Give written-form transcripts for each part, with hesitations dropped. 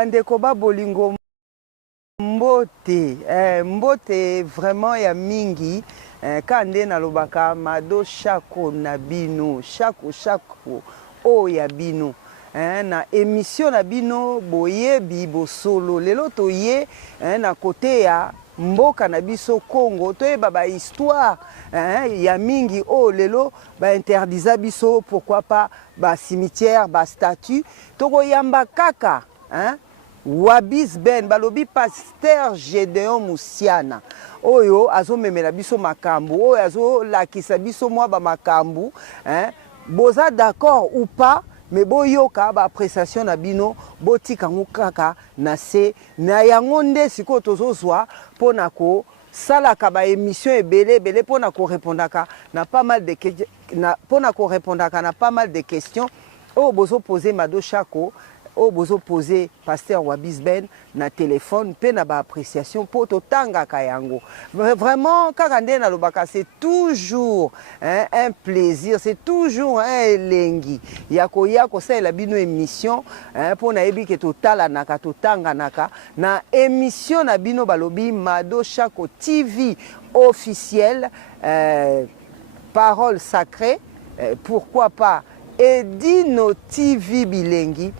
bandeko ba bolingo mbote mbote vraiment ya mingi kande na lobaka mado shako na bino shako o ya bino na émission na bino boyebi bosolo lelo toye na côté ya mboka na biso Congo toyeba ba histoire ya mingi o lelo ba interdisa biso pourquoi pas ba cimetière ba statue toko yamba kaka Wabis Ben balobi Pasteur Gédéon Moussiana oyo azo memela biso makambu oyo azo lakisa biso mwa ba makambu boza d'accord ou pas mais boyoka ba appréciation na bino botika ngukaka na se na yango nde siko tozozwa pona ko salaka ba émission ebele pona ko répondaka na pas mal de pona ko répondaka na pas mal de questions o bozo poser mado chako o bozo poser Pasteur Wabis Ben na téléphone pe na ba appréciation po totanga kayango vraiment kaka nde na lobaka c'est toujours un plaisir c'est toujours un elengi yako ça la bino émission po na yebi ke totala naka totanga naka na émission na bino balobi Mado Chako TV officiel parole sacrée pourquoi pas Edino TV bilengi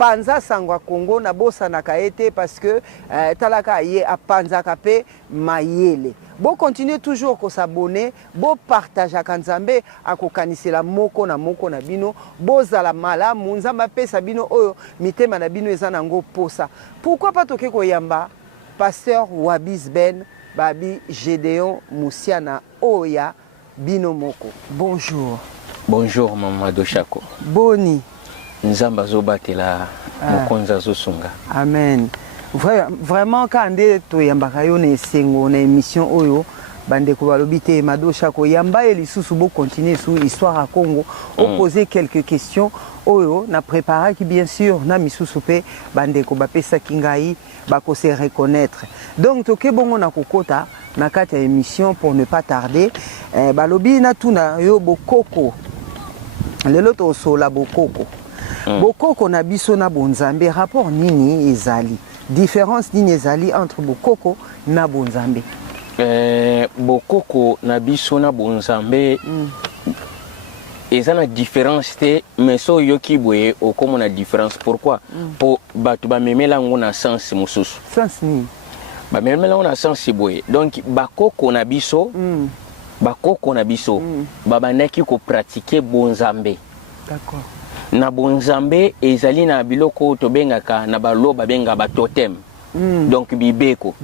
Panza Sangwa Congo na bosa na kaete parce que talaka ye a panza kape mayele. Bo continuer toujours ko s'abonner, bo partager kanzambe akokanisela moko na bino, bo zala mala munzamba pesa bino oyo mitema na bino ezana ngo posa. Pourquoi pas toke ko yamba Pasteur Wabis Ben Babi Gédéon Moussiana oya bino moko. Bonjour. Bonjour Mado Chako. Boni. Nzamba zobatela mokonza zosunga. Amen. Vraiment quand to yambaka yo na sengo na émission oyo bandeko balobi te Mado Chako yamba et lisusu bo continuer sur histoire à Congo on poser quelques questions oyo na préparer qui bien sûr na misusu pe bandeko bapesa kingai bako se reconnaître. Donc toke bongo na kokota na kati ya émission pour ne pas tarder balobi na tuna yo bokoko lelo to sola bokoko Bokoko na biso na bonzambe rapport nini ezali différence nini ezali entre bokoko na bonzambe bokoko na biso na bonzambe ezana différence te mais so yoki boye okomo na différence pourquoi po batu ba memela ngo na sens mususu sens ni ba memela ngo na sens boye donc bakoko na biso babanaki ko pratiquer bonzambe d'accord na bonzambe ezali na biloko tobengaka na baloba benga ba totem donc bibeko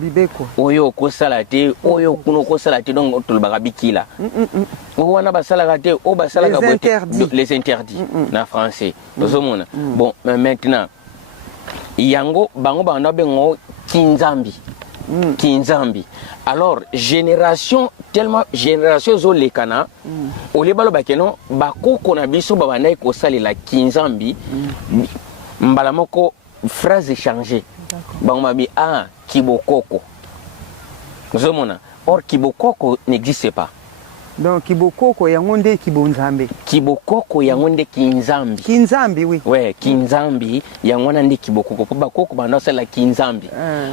oyo ko salate oyo kuno ko salate donc tolobaka bikila wana basalaka te o basalaka les interdits na français tozomona bon maintenant yango bango bana bengo kinzambi alors génération zo lekana ole balo bakeno bakoko na biso babandai ko salela kinzambi mbala moko phrase échangée bango mabi kibokoko zomona or kibokoko n'existe pas donc kibokoko yango nde kibonzambe kibokoko yango nde kinzambi oui ouais kinzambi yango nde kibokoko po bakoko banda sala kinzambi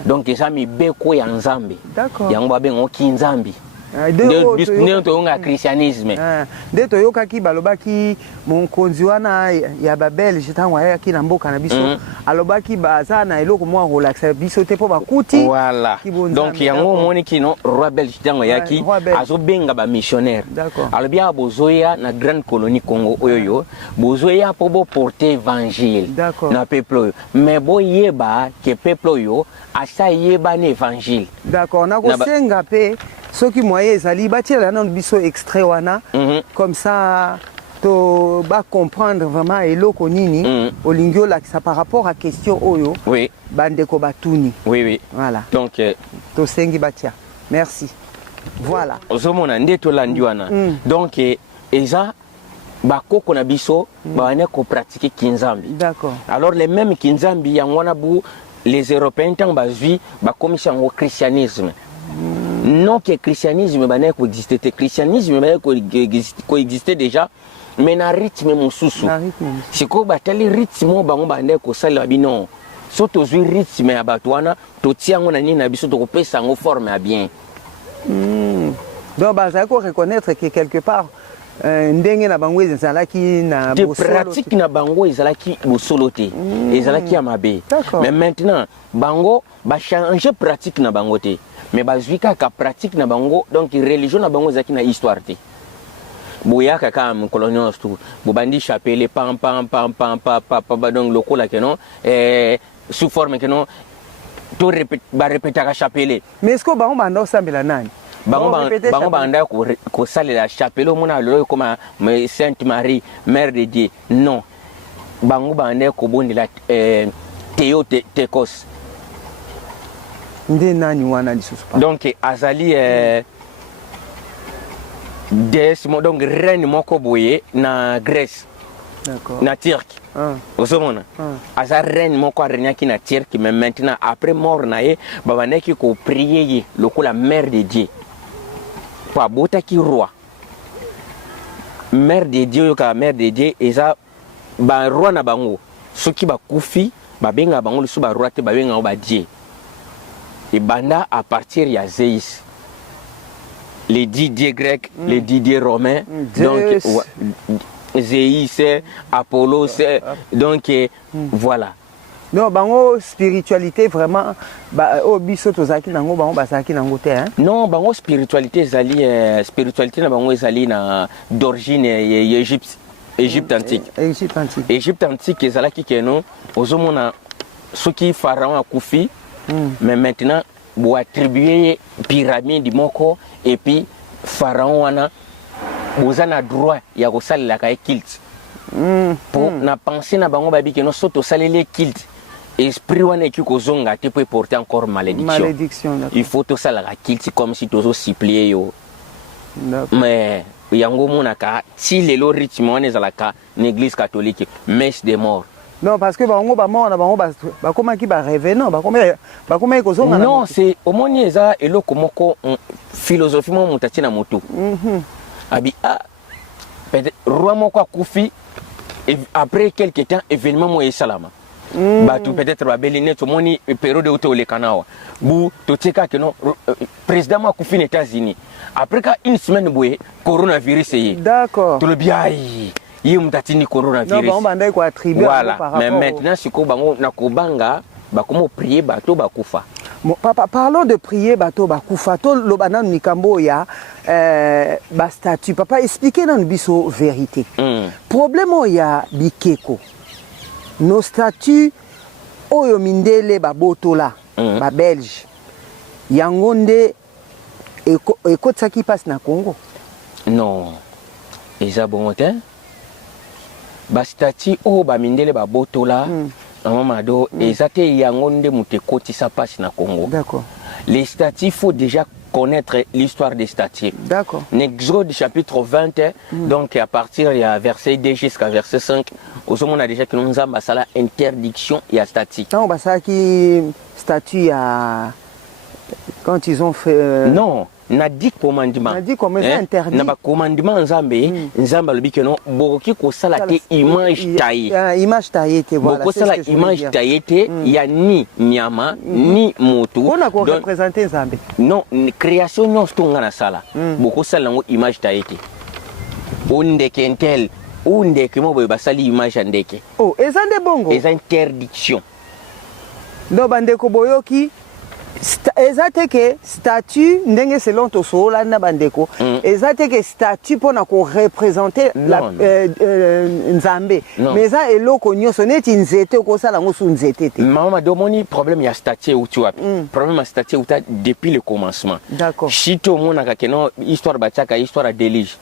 donc eza mibeko ya nzambe d'accord yango babengo kinzambi de to christianisme de to yokaki balobaki monkonzi wana ya babelge tango ayaki na mboka na biso alobaki baza na eloko mwa relaxa biso te po bakuti voilà donc yango moni kino roi belge tango yaki azobenga ba missionnaire alobi bozoya na grande colonie Congo oyoyo bozoya po bo porter évangile na peuple mais boyeba ke peuple oyo asa yeba na évangile d'accord na kosenga pe ceux qui moyen ezali batiela na biso extrait wana comme ça to ba comprendre vraiment eloko nini olingio la ça par rapport à question oyo bandeko batuni oui voilà donc to sengi batia merci voilà ozomona ndeto landi wana donc eza bakoko na biso baane ko pratiquer kinzambi d'accord alors les mêmes kinzambi yangwana bu les européens tant bazui ba commission au christianisme non que christianisme bané ko exister te christianisme bané ko exister déjà mais na rythme mosusu siko batali rythme bango bande ko sala bino so tozwi rythme ya bato wana totia yango na nini na biso tokopesa yango forme ya bien. Donc bazali ko reconnaître que quelque part ndenge na bango ezalaki na bosolo te pratique na bango ezalaki bosolo te ezalaki ya mabe. Mais maintenant bango ba changer pratique na bango te mais bazwi kaka pratique na bango donc religion na bango ezalaki na histoire te. Boyaka ka colonial tout bobandi chapelle pam pam pam pam pam donc lokola que non sous forme que non to répéter ka chapelle. Mais est-ce que bango banda osambela nani? Bango banda ko salela chapelle mona lelo comme Sainte Marie Mère de Dieu. Non. Bango banda ko bondela Théotokos. Nde nani wana lisusu pa. Donc azali donc reine moko boye na Grèce. D'accord. Na Turquie. Osomona. Aza reine moko renyaki na Turquie mais maintenant après mort na ye babaneki ko prier lokola Mère de Dieu. Pa botaki roi. Mère de Dieu ka Mère de Dieu eza ba roi na bango. Soki ba kufi ba benga bango lisu ba roi te ba benga ba Dieu. Et banda à partir ya Zeus. Les 10 dieux grecs, les 10 dieux romains. Donc Zeus, Apollo, donc voilà. Non, bango spiritualité vraiment au biso tozaki nango bango basaki nango te hein. Non, bango spiritualité zali spiritualité na bango ezali na d'origine Égypte antique. Égypte antique ezalaki keno ozomona soki pharaon akufi mais maintenant bo attribuer pyramide moko et puis pharaon wana bozana droit ya kosalela ka culte. Pour na penser na bango babi keno soto salele culte. Esprit wana qui kozonga te peut porter encore malédiction. Il faut tout ça la kilt comme si tozo supplier yo. Mais yango monaka si lelo rythme wana ezalaka l'église catholique messe des morts. Non parce que bango ba mort na bango ba koma ki ba revenant ba koma kozonga. Non c'est omoni eza eloko moko philosophie mo mutati na moto. Abi peut-être roi moko akufi et après quelque temps événement mo esalama. Batu peut-être babeli tout moni période où to le kanawa bu to teka que non président ma kufi aux États-Unis après une semaine boué coronavirus est d'accord tout le bien yi mtatini coronavirus non ba ndai ko attribuer voilà mais maintenant siko bango na kobanga ba comment prier bato bakufa. Papa, parlons de prier bato bakufa to lobana nikambo ya ba statut papa expliquez dans biso vérité problème ya bikeko nos statuts oyo mindele babotola ba belge yango nde ekotsaki passe na Congo. Non eza bon te ba statut oyo ba mindele babotola mamado eza te yango nde mutekotisa passe na Congo. D'accord. Les statuts, il faut déjà connaître l'histoire des statuts. D'accord. Exode chapitre 20, donc à partir du verset 2 jusqu'à verset 5, on a déjà que nous avons la interdiction et la statut. Non, bah ça qui statut à quand ils ont fait. Non. Na dit commandement. Na dit comme ça interdit. Na ba commandement nzambe, nzamba lobi que non bokoki ko sala te image taillée. Image taillée te voilà. Boko sala image taillée te ya ni nyama ni motu. On a ko représenter nzambe. Non, création non stonga na sala. Boko sala ngo image taillée te. Onde kentel, onde ke mo ba sali image ndeke. Oh, ezande bongo. Les interdictions. Do bande ko boyoki ezate que statut ndenge selon to sola na bandeko ezate que statut pona ko représenter la nzambe mais ça eloko nyoso neti nzete ko sala ngosu nzete te mama domoni problème ya statut ou tu vois problème ya statut ou depuis le commencement. D'accord. Chito mona ka keno histoire bachaka histoire d'élige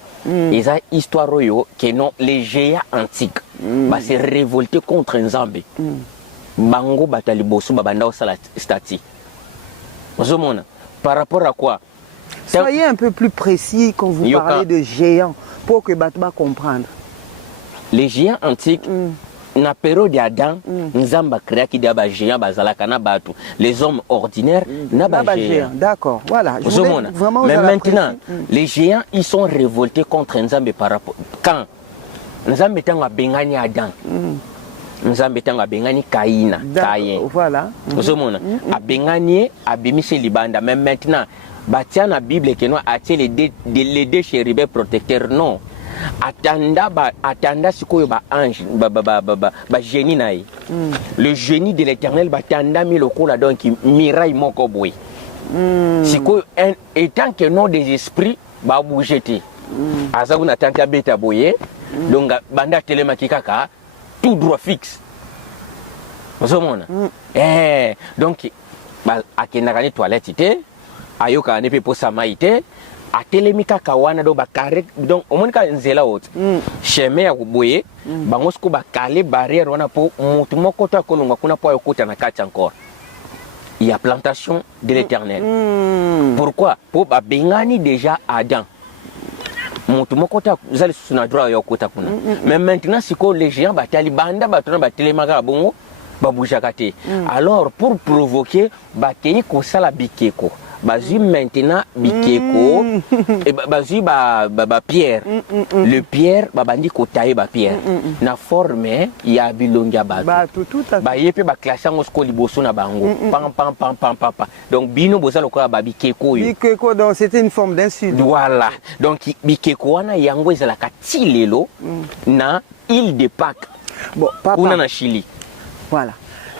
eza histoire yo que non les géants antiques ba se révolter contre nzambe bango batali bosu babanda o sala statut. Par rapport à quoi? Soyez un peu plus précis quand vous parlez de géants pour que Batba comprendre. Les géants antiques, na période d'Adam, Nzamba créa qui d'aba géants bazalaka na batu. Les hommes ordinaires na ba géants. D'accord, voilà. Mais maintenant, les géants ils sont révoltés contre Nzambe par rapport quand Nzambe tanga bengani Adam. nzambe tanga bengani Kaina Kain voilà ozomona abengani abimise libanda mais maintenant batia na Bible que non atie les deux chérubins protecteurs non atanda sikoyo ba ange ba génie naï le génie de l'Éternel batanda mi lokola donc miraille moko boy sikoyo étant que non des esprits ba bougeté azabu na tanta beta boye donc banda telema kikaka tout droit fixe ozomona donc akendaka ni toilette te ayoka ne pe posa maite atelemi kaka wana do bakare donc omonika nzela haute chemin ya kuboye bango siko bakale barrière wana po mutu moko to akolonga kuna po ayokota na kati encore il y a plantation de l'Éternel pourquoi po babengani déjà Adam mutu moko to zali suna droit ayokota kuna mais maintenant siko les géants batali banda batona batelema kaka bongo babujaka te alors pour provoquer bakei kosala bikeko bazui maintenant bikeko et bazui ba pierre le pierre babandi kotaye ba pierre na forme ya bilongia ba tout à fait ba yepe ba classe ngo sko liboso na bango pam donc bino bozalo ko ba bikeko yo bikeko donc c'était une forme d'insulte voilà donc bikeko wana yango ezala katilelo na île de Pâques bon papa kuna na Chili voilà.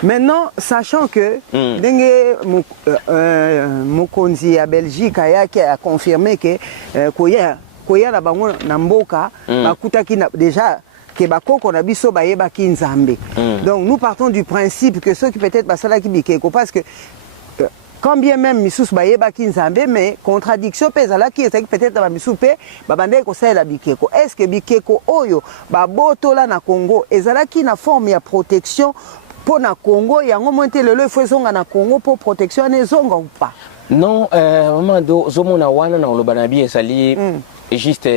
Maintenant, sachant que Mokonzi à Belgique a confirmé que Koya na bango na mboka bakutaki déjà que bakoko na biso bayebaki nzambe. Donc nous partons du principe que ceux qui peut-être basalaki bikeko parce que quand bien même Missous bayebaki nzambe mais contradiction pezalaki ezaki peut-être ba misupe babande ko sala bikeko. Est-ce que bikeko oyo babotola na Congo ezalaki na forme ya protection pour na Congo yango monte lelo ifozonga na Congo pour protection ne zonga ou pas? Non, maman do zomona wana na lobana bi esali juste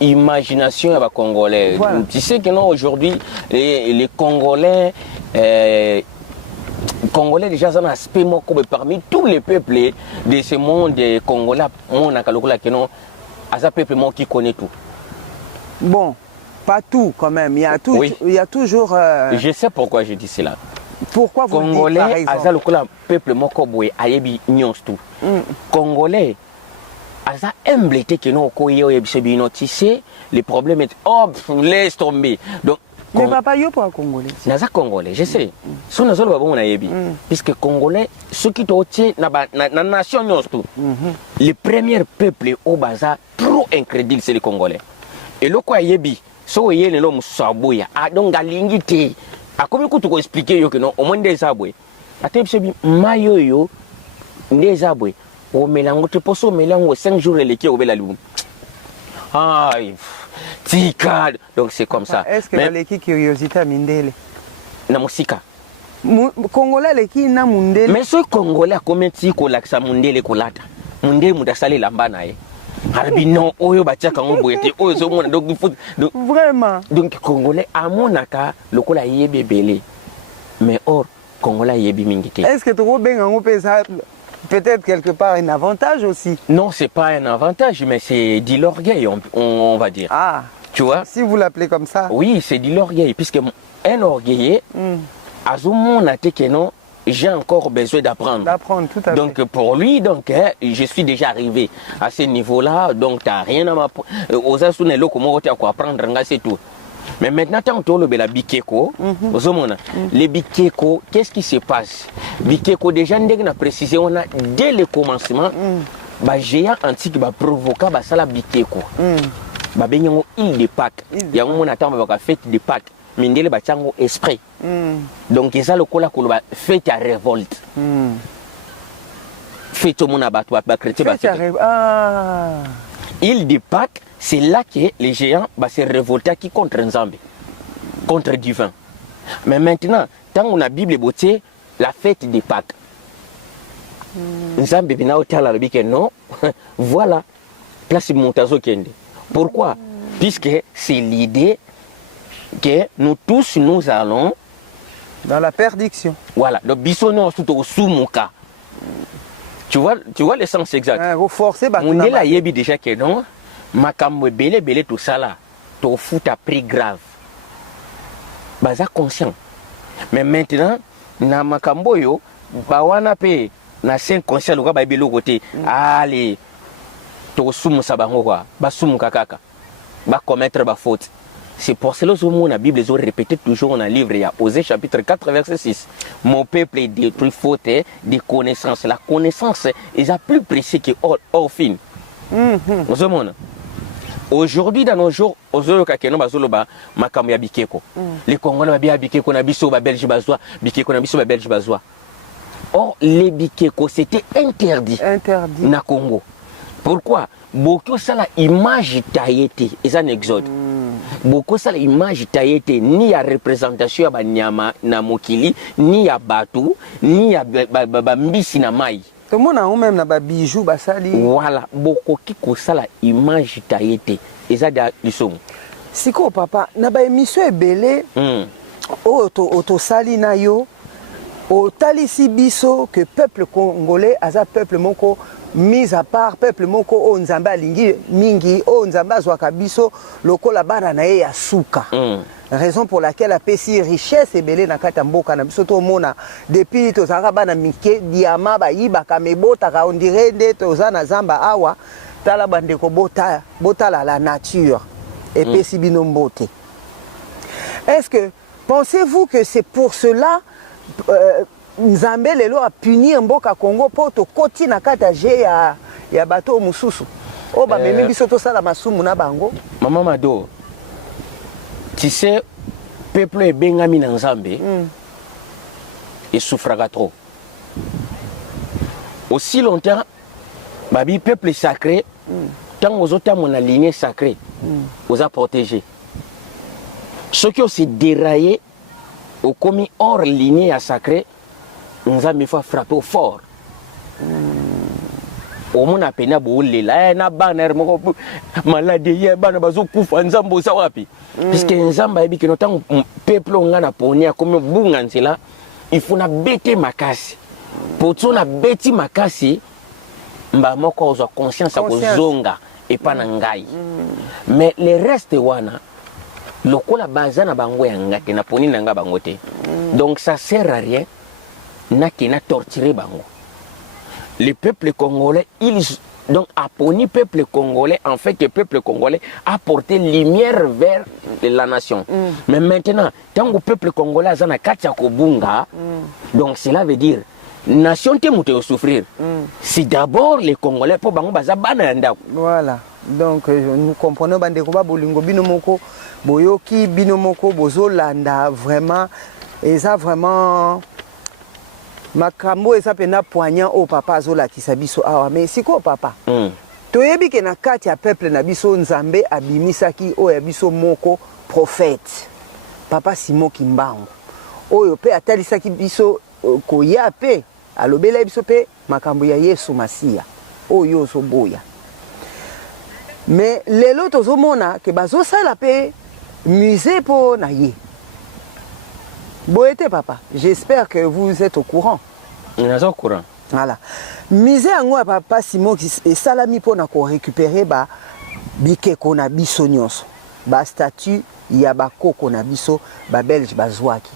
imagination à Congolais. Voilà. Tu sais que non aujourd'hui les Congolais Congolais déjà ça un aspect moko parmi tous les peuples de ce monde congolais on a kalokola que non asa peuple moko qui connaît tout. Bon, pas tout quand même, il y a tout, oui. Il y a toujours Je sais pourquoi je dis cela. Pourquoi vous Congolais, dites par exemple asa lokola peuple moko boye ayebi nyons tout. Congolais asa emblété que non ko yo yebisebino tu sais le problème est oh laisse tomber. Donc mais papa yo pour Congolais. Naza Congolais, je sais. So nazo lo babon na yebi puisque Congolais ceux qui totie na nation nyons tout. Le premier peuple au baza trop incrédule c'est les Congolais. Et le quoi yebi so yele lo musaboya a donc galingi te a comme ko to expliquer yo que non au moins des abwe ate bisebi mayo yo des abwe o melango te poso melango 5 jours le qui obela lu ai tika donc c'est comme ça. Est-ce que mais qui curiosité mindele na musika Congolais le qui na mundele mais ce Congolais comment ti ko laksa mundele ko lata mundele mudasali lamba nae Arabi non, oyo batiaka ngoboyete, oyo so mona donc il faut vraiment. Donc Congolais amonaka lokola yebe belé. Mais or Congolais yebi mingité. Est-ce que tu benga ngope ça peut-être quelque part un avantage aussi? Non, c'est pas un avantage mais c'est de l'orgueil on va dire. Ah. Tu vois? Si vous l'appelez comme ça. Oui, c'est de l'orgueil puisque un orgueilleux azomona te que non j'ai encore besoin d'apprendre. D'apprendre, tout à fait. Donc pour lui, donc, je suis déjà arrivé à ce niveau-là, donc tu n'as rien à m'apprendre. Aux Assunelo, comment tu as apprendre, c'est tout. Mais maintenant, tant que tu as le bikeko, les bikeko, qu'est-ce qui se passe? Bikeko, déjà, on a précisé, on a dès le commencement, les géants antiques va provoquer la bikeko. Il y a une de Pâques, il y a une fête de Pâques. Mindele bachango esprit. Donc ils ont le cola ko ba fait à révolte. Fait tout mon abattu ba chrétien ba fait. Ah. Il de Pâques, c'est là que les géants va se révolter qui contre Nzambe. Contre divin. Mais maintenant, tant on a Bible beauté, la fête de Pâques. Nzambe bina otala le que non. Voilà. Place montazo kende. Pourquoi? Puisque c'est l'idée que nous tous nous allons dans la perdition. Voilà, donc bisono tout au sumuka. Tu vois le sens exact. Reforcer on est là yebi déjà que non makambo belé tout ça là to fout à prix grave. Baza conscient Mais maintenant na makambo yo ba wana pe na saint conscient loka ba belo côté allez to sumu sabango quoi ba sumu kaka ba commettre ba faute. C'est pour cela que la Bible ont répété toujours dans le livre, il y a Osée chapitre 4 verset 6. Mon peuple est détruit faute de connaissance. La connaissance est plus précieuse que or fin. Aujourd'hui dans nos jours, les Congolais bien bikeko na biso ba Belge bazwa, bikeko na biso ba Belge bazwa. Or les bikeko c'était interdit. Interdit. Na Congo. Pourquoi? Beaucoup ça la image taillée, c'est un exode. Beaucoup ça l'image taillée ni à représentation ya banyama na mokili ni ya batu ni ya mbisi na mai. Tout le monde a même na ba bijou ba sali. Voilà, beaucoup qui ko ça la image taillée et ça da lisong. Siko papa na ba émission ebele auto sali na yo au talisi biso que peuple congolais aza peuple moko mis à part peuple moko o nzamba lingi mingi o nzamba zwaka biso lokola bana na ye ya suka. Raison pour laquelle a pesi richesse ebele na kata mboka na biso to mona depuis to zaka bana mike diama ba yiba kamebota ka on dirait nde to zana zamba awa tala bande ko bota la nature et pesi bino mbote. Est-ce que pensez-vous que c'est pour cela Nzambe lelo a puni mboka Congo po to koti na kata je ya bato mususu o ba meme biso to sala masumu na bango. Maman Mado, tu sais peuple est bengami na Nzambe et souffrira trop. Aussi longtemps babi peuple sacré tant aux autres mon lignée sacrée aux a protégé. Ceux qui ont se déraillé au commis hors lignée à sacré nous avons fait frapper au fort. Au moins à peine à bouler là, na banner moko maladie ya bana bazo kufa nzambo sa wapi. Puisque nzamba ebi que notre peuple ngana ponia comme bungansela, il faut na bêter makasi. Pour tout na bêti makasi, mba moko ozo conscience à kozonga et pas na ngai. Mais le reste wana lokola bazana bango ya ngate na poni nanga bangote. Donc ça sert à rien. N'a torturé bango. Le peuple congolais, donc a poni peuple congolais, en fait le peuple congolais a porté lumière vers la nation. Mais maintenant, tant que le peuple congolais a zana katia kobunga, donc cela veut dire nation te mute souffrir. C'est d'abord les Congolais pour bango baza bananda. Voilà. Donc nous comprenons bande ko ba bolingo binomoko boyoki binomoko bozolanda vraiment et ça vraiment makambo eza pena poignant au papa zola kisabiso awa mais siko papa toyebi ke na kati ya peuple na biso Nzambe abimisaki o ya biso moko prophète papa Simon Kimbangu oyo pe atalisaki biso koya pe alobela biso pe makambo ya Yesu Masia oyo so boya mais lelo tozomona ke bazosala pe musée po na ye. Boété papa, j'espère que vous êtes au courant. Nous sommes au courant. Voilà. Misé à papa Simon et salami pour récupérer ba bikeko na biso nyonso. Ba statut ya ba koko na biso ba belge bazwaki.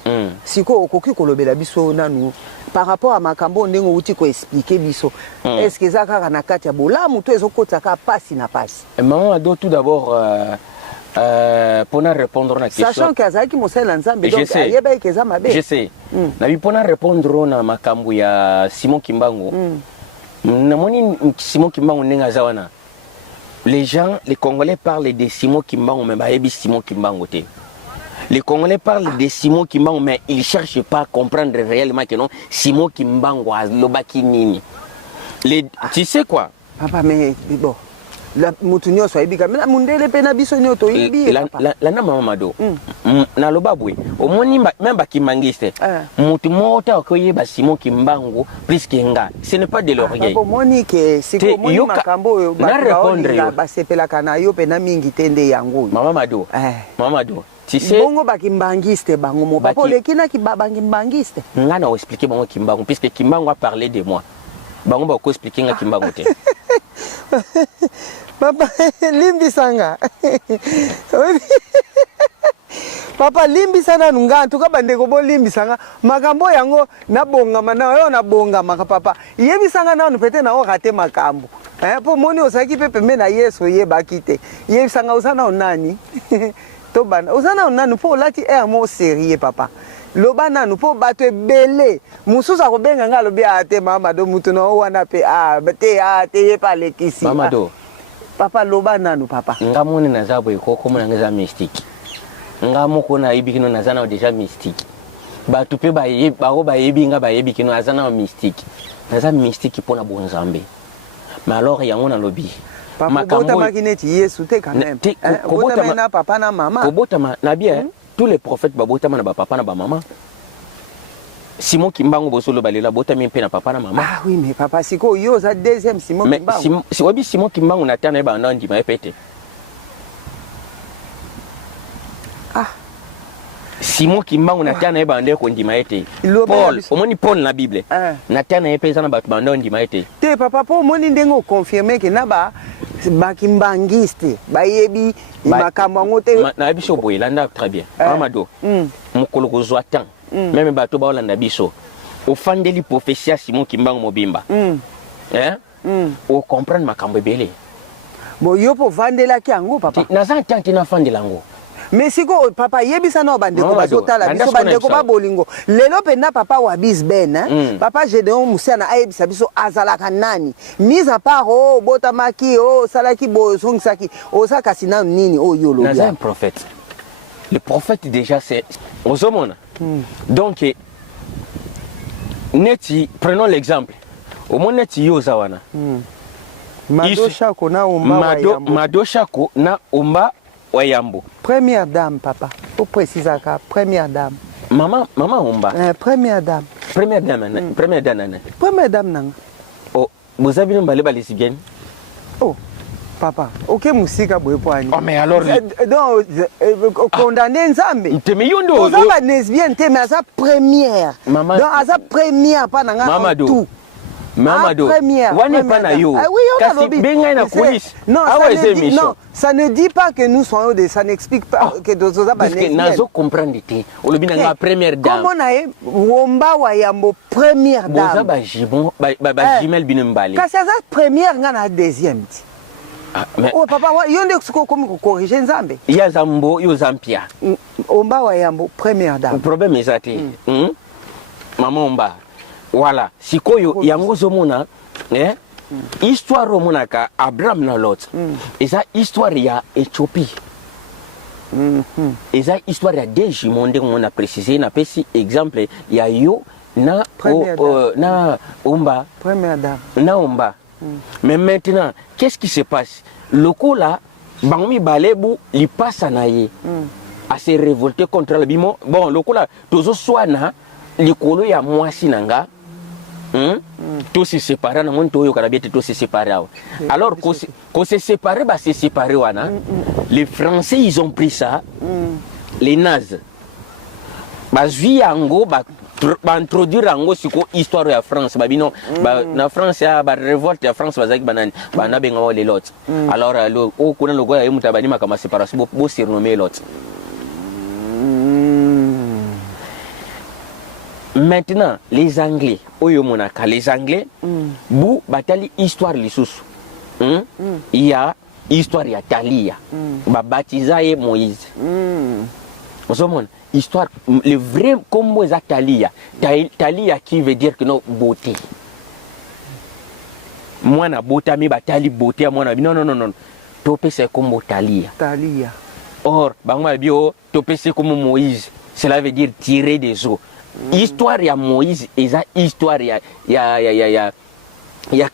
Siko okoki kolobela biso nanu par rapport à makambo ndengo uti ko expliquer biso. Est-ce que ça kaka na kati ya bolamu to ezokota ka pasi na pasi. Maman a tout d'abord pour répondre à la question. Sachant que Mosela Nzambe donc je sais. Na pour répondre na makambo ya Simon Kimbangu. Na moni Simon Kimbangu nenga zawana. Les gens, les Congolais parlent de Simon Kimbangu mais ba yebi Simon Kimbangu te. Les Congolais parlent de Simon Kimbangu mais ils cherchent pas à comprendre réellement que non Simon Kimbangu a lobaki nini. Tu sais quoi? Papa mais bon la mutunyo so ibika mina mundele pe na biso nyoto ibi la na mama Mado na lobabwe omoni même ba kimangiste mutu mota okoyeba Simon Kimbangu plus que nga ce n'est pas de l'orgueil omoni ke siko moni makambo yo na répondre ba sepela kana yo pe na mingi tende yango mama Mado tu sais bongo ba kimbangiste bango mo papa lekina ki ba kimbangiste nga na expliquer bango Kimbangu puisque Kimbangu a parlé de moi bango ba ko expliquer nga Kimbangu te. Papa, limbi sanga. papa limbisa nanu nga ntuka bandeko bo limbisa nga makambo yango nabongama na yo nabongama ka papa yebisa nga nanu pete na o rate makambo po moni osaki pe pembe na Yesu yebaki te yebisa nga osana onani to bana osana onani po lati mo sérieux papa loba nanu po bato ebele mususa kobenga nga lobi ate mama do mutu na wana pe te ye pa lekisi mama do papa loba nanu papa ngamone na zabo ikoko mona ngeza mystique ngamo kona ibikino na zana déjà mystique bato pe ba yebi nga ba yebi kino azana mystique na za mystique pona bonzambe mais alors yango na lobi makambo makineti Yesu te quand même kobota na papa na mama kobota na bien tous les prophètes babota na ba papa na ba mama Simon Kimbangu bosolo balela bota mi pe na papa na mama. Ah oui mais papa siko yo za deuxième Simon Kimbangu. Mais si wabi Simon Kimbangu na tana ba ndandi ma epete. Ah. Simon Kimbangu na tana ba ndeko ndima ete. Paul, omoni Paul na Bible. Na tana epeza na batu bando ndima ete. Te papa po omoni ndengo confirmer que na ba bakimbangiste bayebi makambo ngote. Na biso boyelanda très bien. Amado. Mukolo ko zwatan. Même bato ba olanda biso ofandeli prophétie Simon Kimbangu mobimba o comprendre makambo ebele bo yo po vandela ki ango papa naza tante na fandela ngo mais siko papa yebisa na bandeko bazotala biso bandeko ba bolingo lelo penda papa wa bisben papa Gédéon Musana ayebisa biso azalaka nani mise à part botamaki salaki bo songisaki osaka sina nini yo lobi naza un prophète. Le prophète déjà c'est Osomona. Donc neti prenons l'exemple. Au moins neti yozawana. Madoshako na umba wayambo. Madoshako na umba wayambo. Première dame papa. Faut préciser ça, première dame. Maman umba. Première dame. Première dame. Première dame. Première dame nanga. Oh, vous avez une balé lesbienne. Oh. Papa, ok musika boye poani. Oh mais alors donc condamné nzambe. Te miyondo. Oza ba lesbienne te mais asa première. Donc asa première pa nanga tout. Mamadou. Wani pa na yo. Kasi benga na police. Non, ça ne dit pas que nous soyons des, ça n'explique pas que nous sommes pas lesbiennes. Parce que nazo comprendre te. Olobi na première dame. Comment nae womba wa yambo première dame. Boza ba jibon ba jimel binembale. Kasi asa première nga na deuxième. Mais oh papa yonde comme corriger nzambe ya zambo yo zampia omba wa yambo première dame. Le problème est ça maman omba voilà sikoyo yango zomona histoire omona ka Abraham na Lot eza histoire ya Éthiopie eza histoire ya deux jumeaux ndenge on a précisé na pesi exemple ya yo na na omba première dame na omba. Mais maintenant, qu'est-ce qui se passe? Le coup là, Bangmi Balebu, il passe à naïe, à se révolter contre le bimo. Bon, le coup là, tous soit na, les colo ya moi sinanga, tous se séparent, na mon toyo karabiete tous se séparent. Alors qu'on se sépare, bah se séparer wana. Les Français ils ont pris ça, les nazes, bah zuyango bah introduire ango siko histoire ya France babino na France ya ba révolte ya France bazaki banani bana benga les lot alors kuna logo ya mutabani makama séparation bo surnommer lot. Maintenant les Anglais oyo monaka les Anglais bu batali histoire lisusu il y a histoire ya Talia ba baptisaye Moïse Osomon histoire le vrai combo est Talia. Talia qui veut dire que non beauté. Moi na beauté mi batali beauté moi na non. Topé c'est comme Talia. Talia. Or bangma bio topé c'est comme Moïse. Cela veut dire tirer des eaux. Histoire ya Moïse et ça histoire ya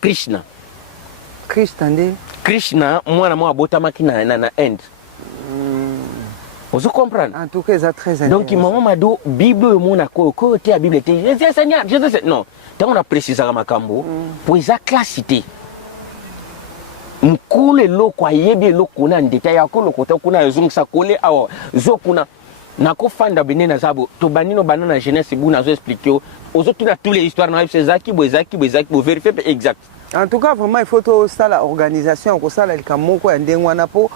Krishna. Krishna moi na moi botama kina na end. Vous comprenez? En tout cas, c'est très intéressant. Donc, maman m'a dit, Bible, mon accord, côté la Bible, je sais, Seigneur, je sais, non. Tant on a précisé à ma cambo, pour les classité. Mkule loko ayebe loko na ndeta ya ko loko ta kuna zungsa kole awo zokuna nako fanda benena zabo to banino banana jeunesse bu na zo expliquer aux tuna tous les histoires na c'est zaki bo vérifier exact. En tout cas, vraiment, il faut tout ça, l'organisation, que ça, le camoko, un dengwana po,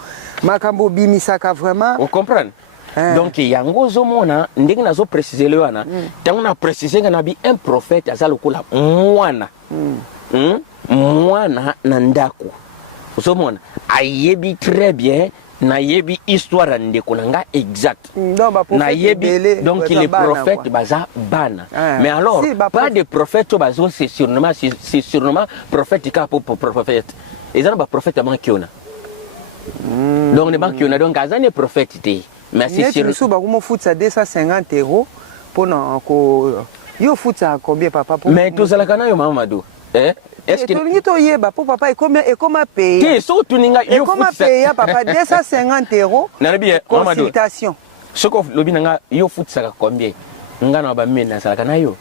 makambo bimisaka vraiment. On comprend. donc yango zomona ndenge nazo préciser le wana tango na préciser nga na bi un prophète azalukula mwana mwana na ndako zomona ayebi très bien na yebi histoire ndeko nanga exact na yebi donc les prophètes baza bana mais alors pas de prophètes bazo c'est sûrement prophète ka pour prophète ezana ba prophète avant kiona donc les banques kiona donc azane prophète té mais c'est sûr sous ba comme foot ça 250 € pour na ko yo foot ça combien papa pour mais tout ça la kana yo mamadou est-ce que tu yeba pour papa et comment payer so tuninga yo comment payer papa 250 € na bien consultation ce que lobi nanga yo foot ça combien ngana ba mena ça kana yo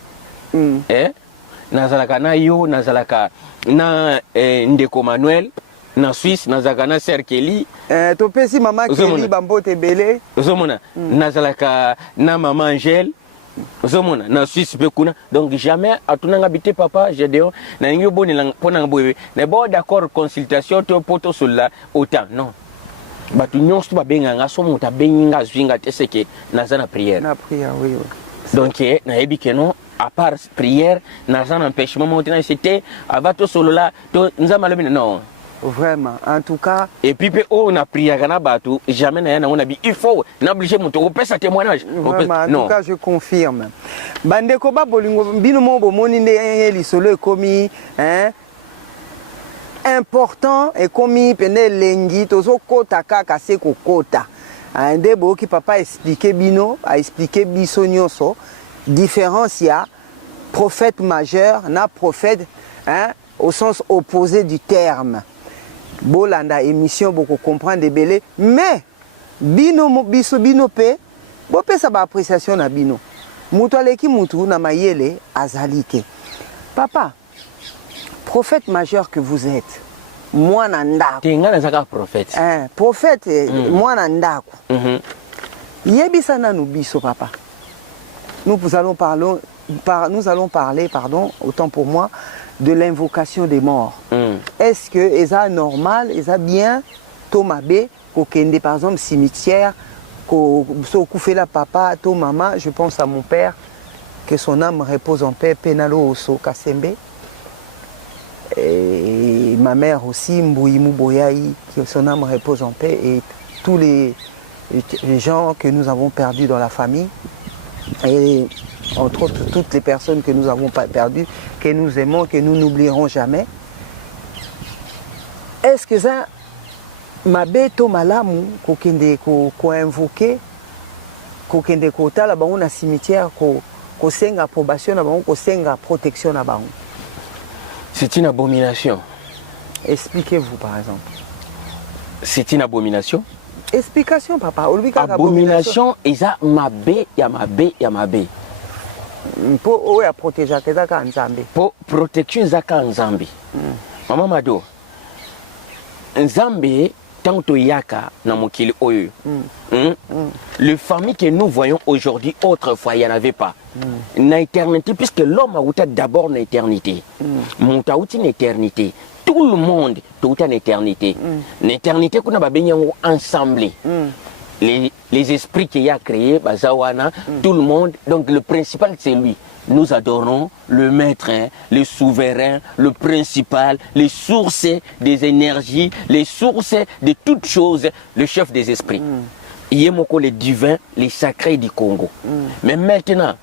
nazalaka na yo nazalaka na ndeko Manuel na Suisse nazalaka na Serkeli to pesi mama Kelly bambote belé ozomona nazalaka na maman Angèle ozomona na Suisse pe kuna donc jamais atunanga bité papa Gédéon na ngi bonela pona boye na bo d'accord consultation to poto sola autant non batu nyonso ba benga so muta benga zwinga teseke nazana prière oui donc na yebi que non à part prière nazan empêchement maintenant c'était avato solo là to nzama le non vraiment en tout cas et puis on a prié kana batu jamais na on a dit il faut n'obliger mon to pesa témoignage en tout cas je confirme bande ko ba bolingo bino mo bo moni ne li solo komi important et komi pene lengi tozo kota kaka se ko kota ande bo ki papa expliquer bino a expliquer biso nyonso différence il y a prophète majeur na prophète au sens opposé du terme bolanda émission beaucoup comprendre belé mais bino biso bino pe bo pesa ba appréciation na bino mutu aleki mutu na mayele azalike papa prophète majeur que vous êtes moi nanda tinga zaka prophète prophète moi nanda yebisa na nu biso papa nous allons parler pardon autant pour moi de l'invocation des morts. Est-ce que c'est normal, c'est bien Tomabe kokende par exemple cimetière ko fait la papa to maman, je pense à mon père que son âme repose en paix Penalo Oso Kasembe et ma mère aussi Mbouimou Boyaï que son âme repose en paix et tous les gens que nous avons perdus dans la famille et entre autres toutes les personnes que nous avons pas perdues, que nous aimons, que nous n'oublierons jamais. Est-ce que ça m'a béto malamu kokende ko invoquer kokende ko tala ba na cimetière ko senga approbation na ba ko senga protection na ba? C'est une abomination. Expliquez-vous par exemple. C'est une abomination. Explication papa. Abomination eza mabe ya mabe ya mabe. Pour protéger zaka nzambe. Pour protection zaka nzambe. Maman Mado. Nzambe tanto yaka na mokili oyo. Les familles que nous voyons aujourd'hui autrefois il n'y en avait pas. Na éternité puisque l'homme a eu d'abord une éternité. Monta outi une éternité. Tout le monde a une éternité. Une éternité qu'on a bien ensemble. Les esprits qu'il a créés, Bazawana, tout le monde. Donc le principal c'est lui. Nous adorons le maître, le souverain, le principal, les sources des énergies, les sources de toutes choses, le chef des esprits. Yemoko le divin, les sacrés du Congo. Mais maintenant,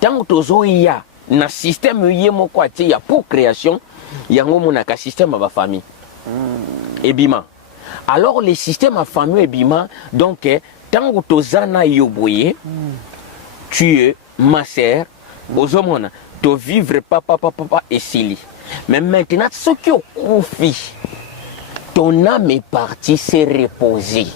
tant que il y a un système yemoko il y a pour création, il y a un système à la famille. Et bima. Alors les systèmes à famille et bima, donc tant que tozana yoboye, tu es ma sœur, aux hommes, tu vivre papa et Sili. Mais maintenant, ce qui est confié, ton âme est partie, s'est reposée.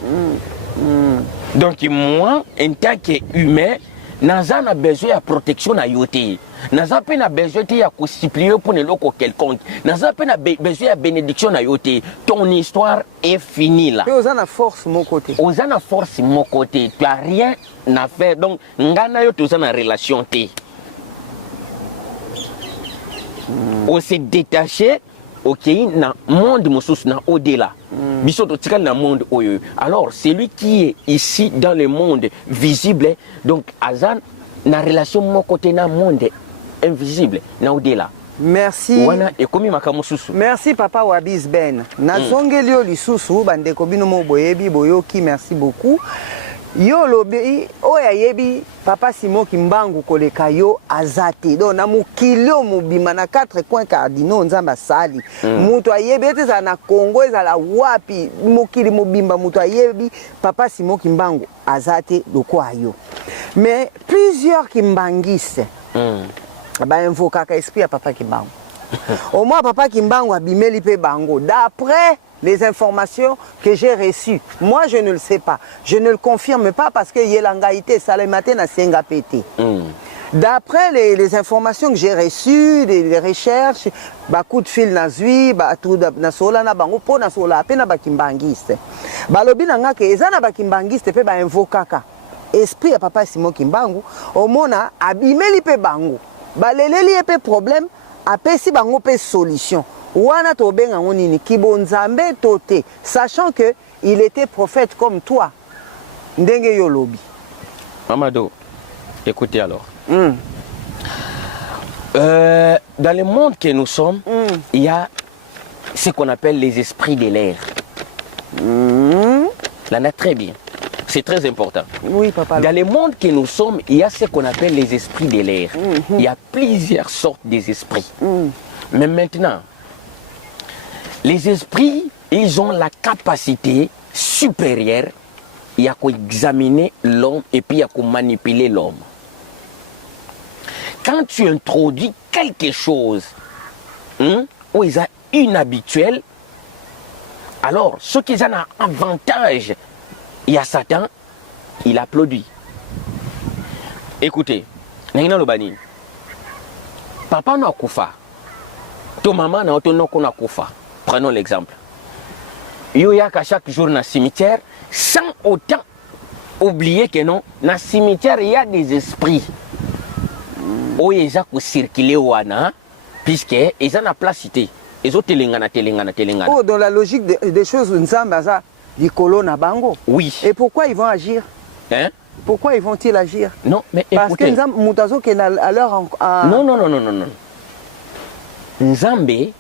Donc moi, en tant qu'humain, Naza a besoin de protection à yoté. Naza a besoin de supplier pour ne loko quelconque. Naza a besoin de bénédiction à yoté. Ton histoire est finie là. Et aux ana force mon côté. Aux ana force mon côté. Tu n'as rien à faire. Donc, ngana yo tu as une relation té. On s'est détaché okei na monde mosusu na au-delà biso totikali na monde oyo. Alors celui qui est ici dans le monde visible donc aza na relation moko te na monde invisible na au-delà. Merci. Wana ekomi makambo susu. Merci papa Wabis Ben. Nazongeli yo lisusu bandeko bino mo boyebi boyoki, merci beaucoup. Yo lobi oya yebi papa Simon Kimbangu koleka yo azate donc na mukilo mubima na 4 coins cardinaux nzamba sali mutu ayebi ete za na Congo ezala wapi mukili mubimba mutu ayebi papa Simon Kimbangu azate lokwa yo. Mais plusieurs kimbangistes ba invokaka esprit ya papa Kimbangu. Au moins papa Kimbangu abimeli pe bango d'après les informations que j'ai reçues. Moi, je ne le sais pas. Je ne le confirme pas parce que Yelangaïté, Salemate, na Senga pété. D'après les informations que j'ai reçues, les recherches, bah coup de fil na zui, bah tout na sola na bango po na sola pe na bakimbangiste. Bah lobi nanga ke ezana bakimbangiste pe ba invokaka. Esprit ya papa Simon Kimbangu, au mona abimeli pe bango. Bah leleli pe problème, apesi bango pe solution. Wana tobenga ngonini kibonzambe tote, sachant que il était prophète comme toi. Ndenge yo lobi. Mamado, écoutez alors. Dans le monde que nous sommes, il y a ce qu'on appelle les esprits de l'air. Là, on a très bien. C'est très important. Oui, papa. Dans le monde que nous sommes, il y a ce qu'on appelle les esprits de l'air. Il y a plusieurs sortes d'esprits. Mais maintenant, les esprits, ils ont la capacité supérieure à examiner l'homme et puis à manipuler l'homme. Quand tu introduis quelque chose où ils ont inhabituel, alors ceux qui ont un avantage, il y a Satan, il applaudit. Écoutez, papa n'a koufa, ton maman n'a pas koufa. Prenons l'exemple. Il y a chaque jour dans le cimetière, sans autant oublier que non, dans le cimetière, il y a des esprits. Où ils ont circulé, puisqu'ils ont la placité. Ils ont telengana. Oh, dans la logique des choses, nous sommes des colons à Bango. Oui. Et pourquoi ils vont agir? Hein? Pourquoi ils vont-ils agir? Non, mais parce écoutez. Parce que Moutazo qui est à leur. Non. Nzambe,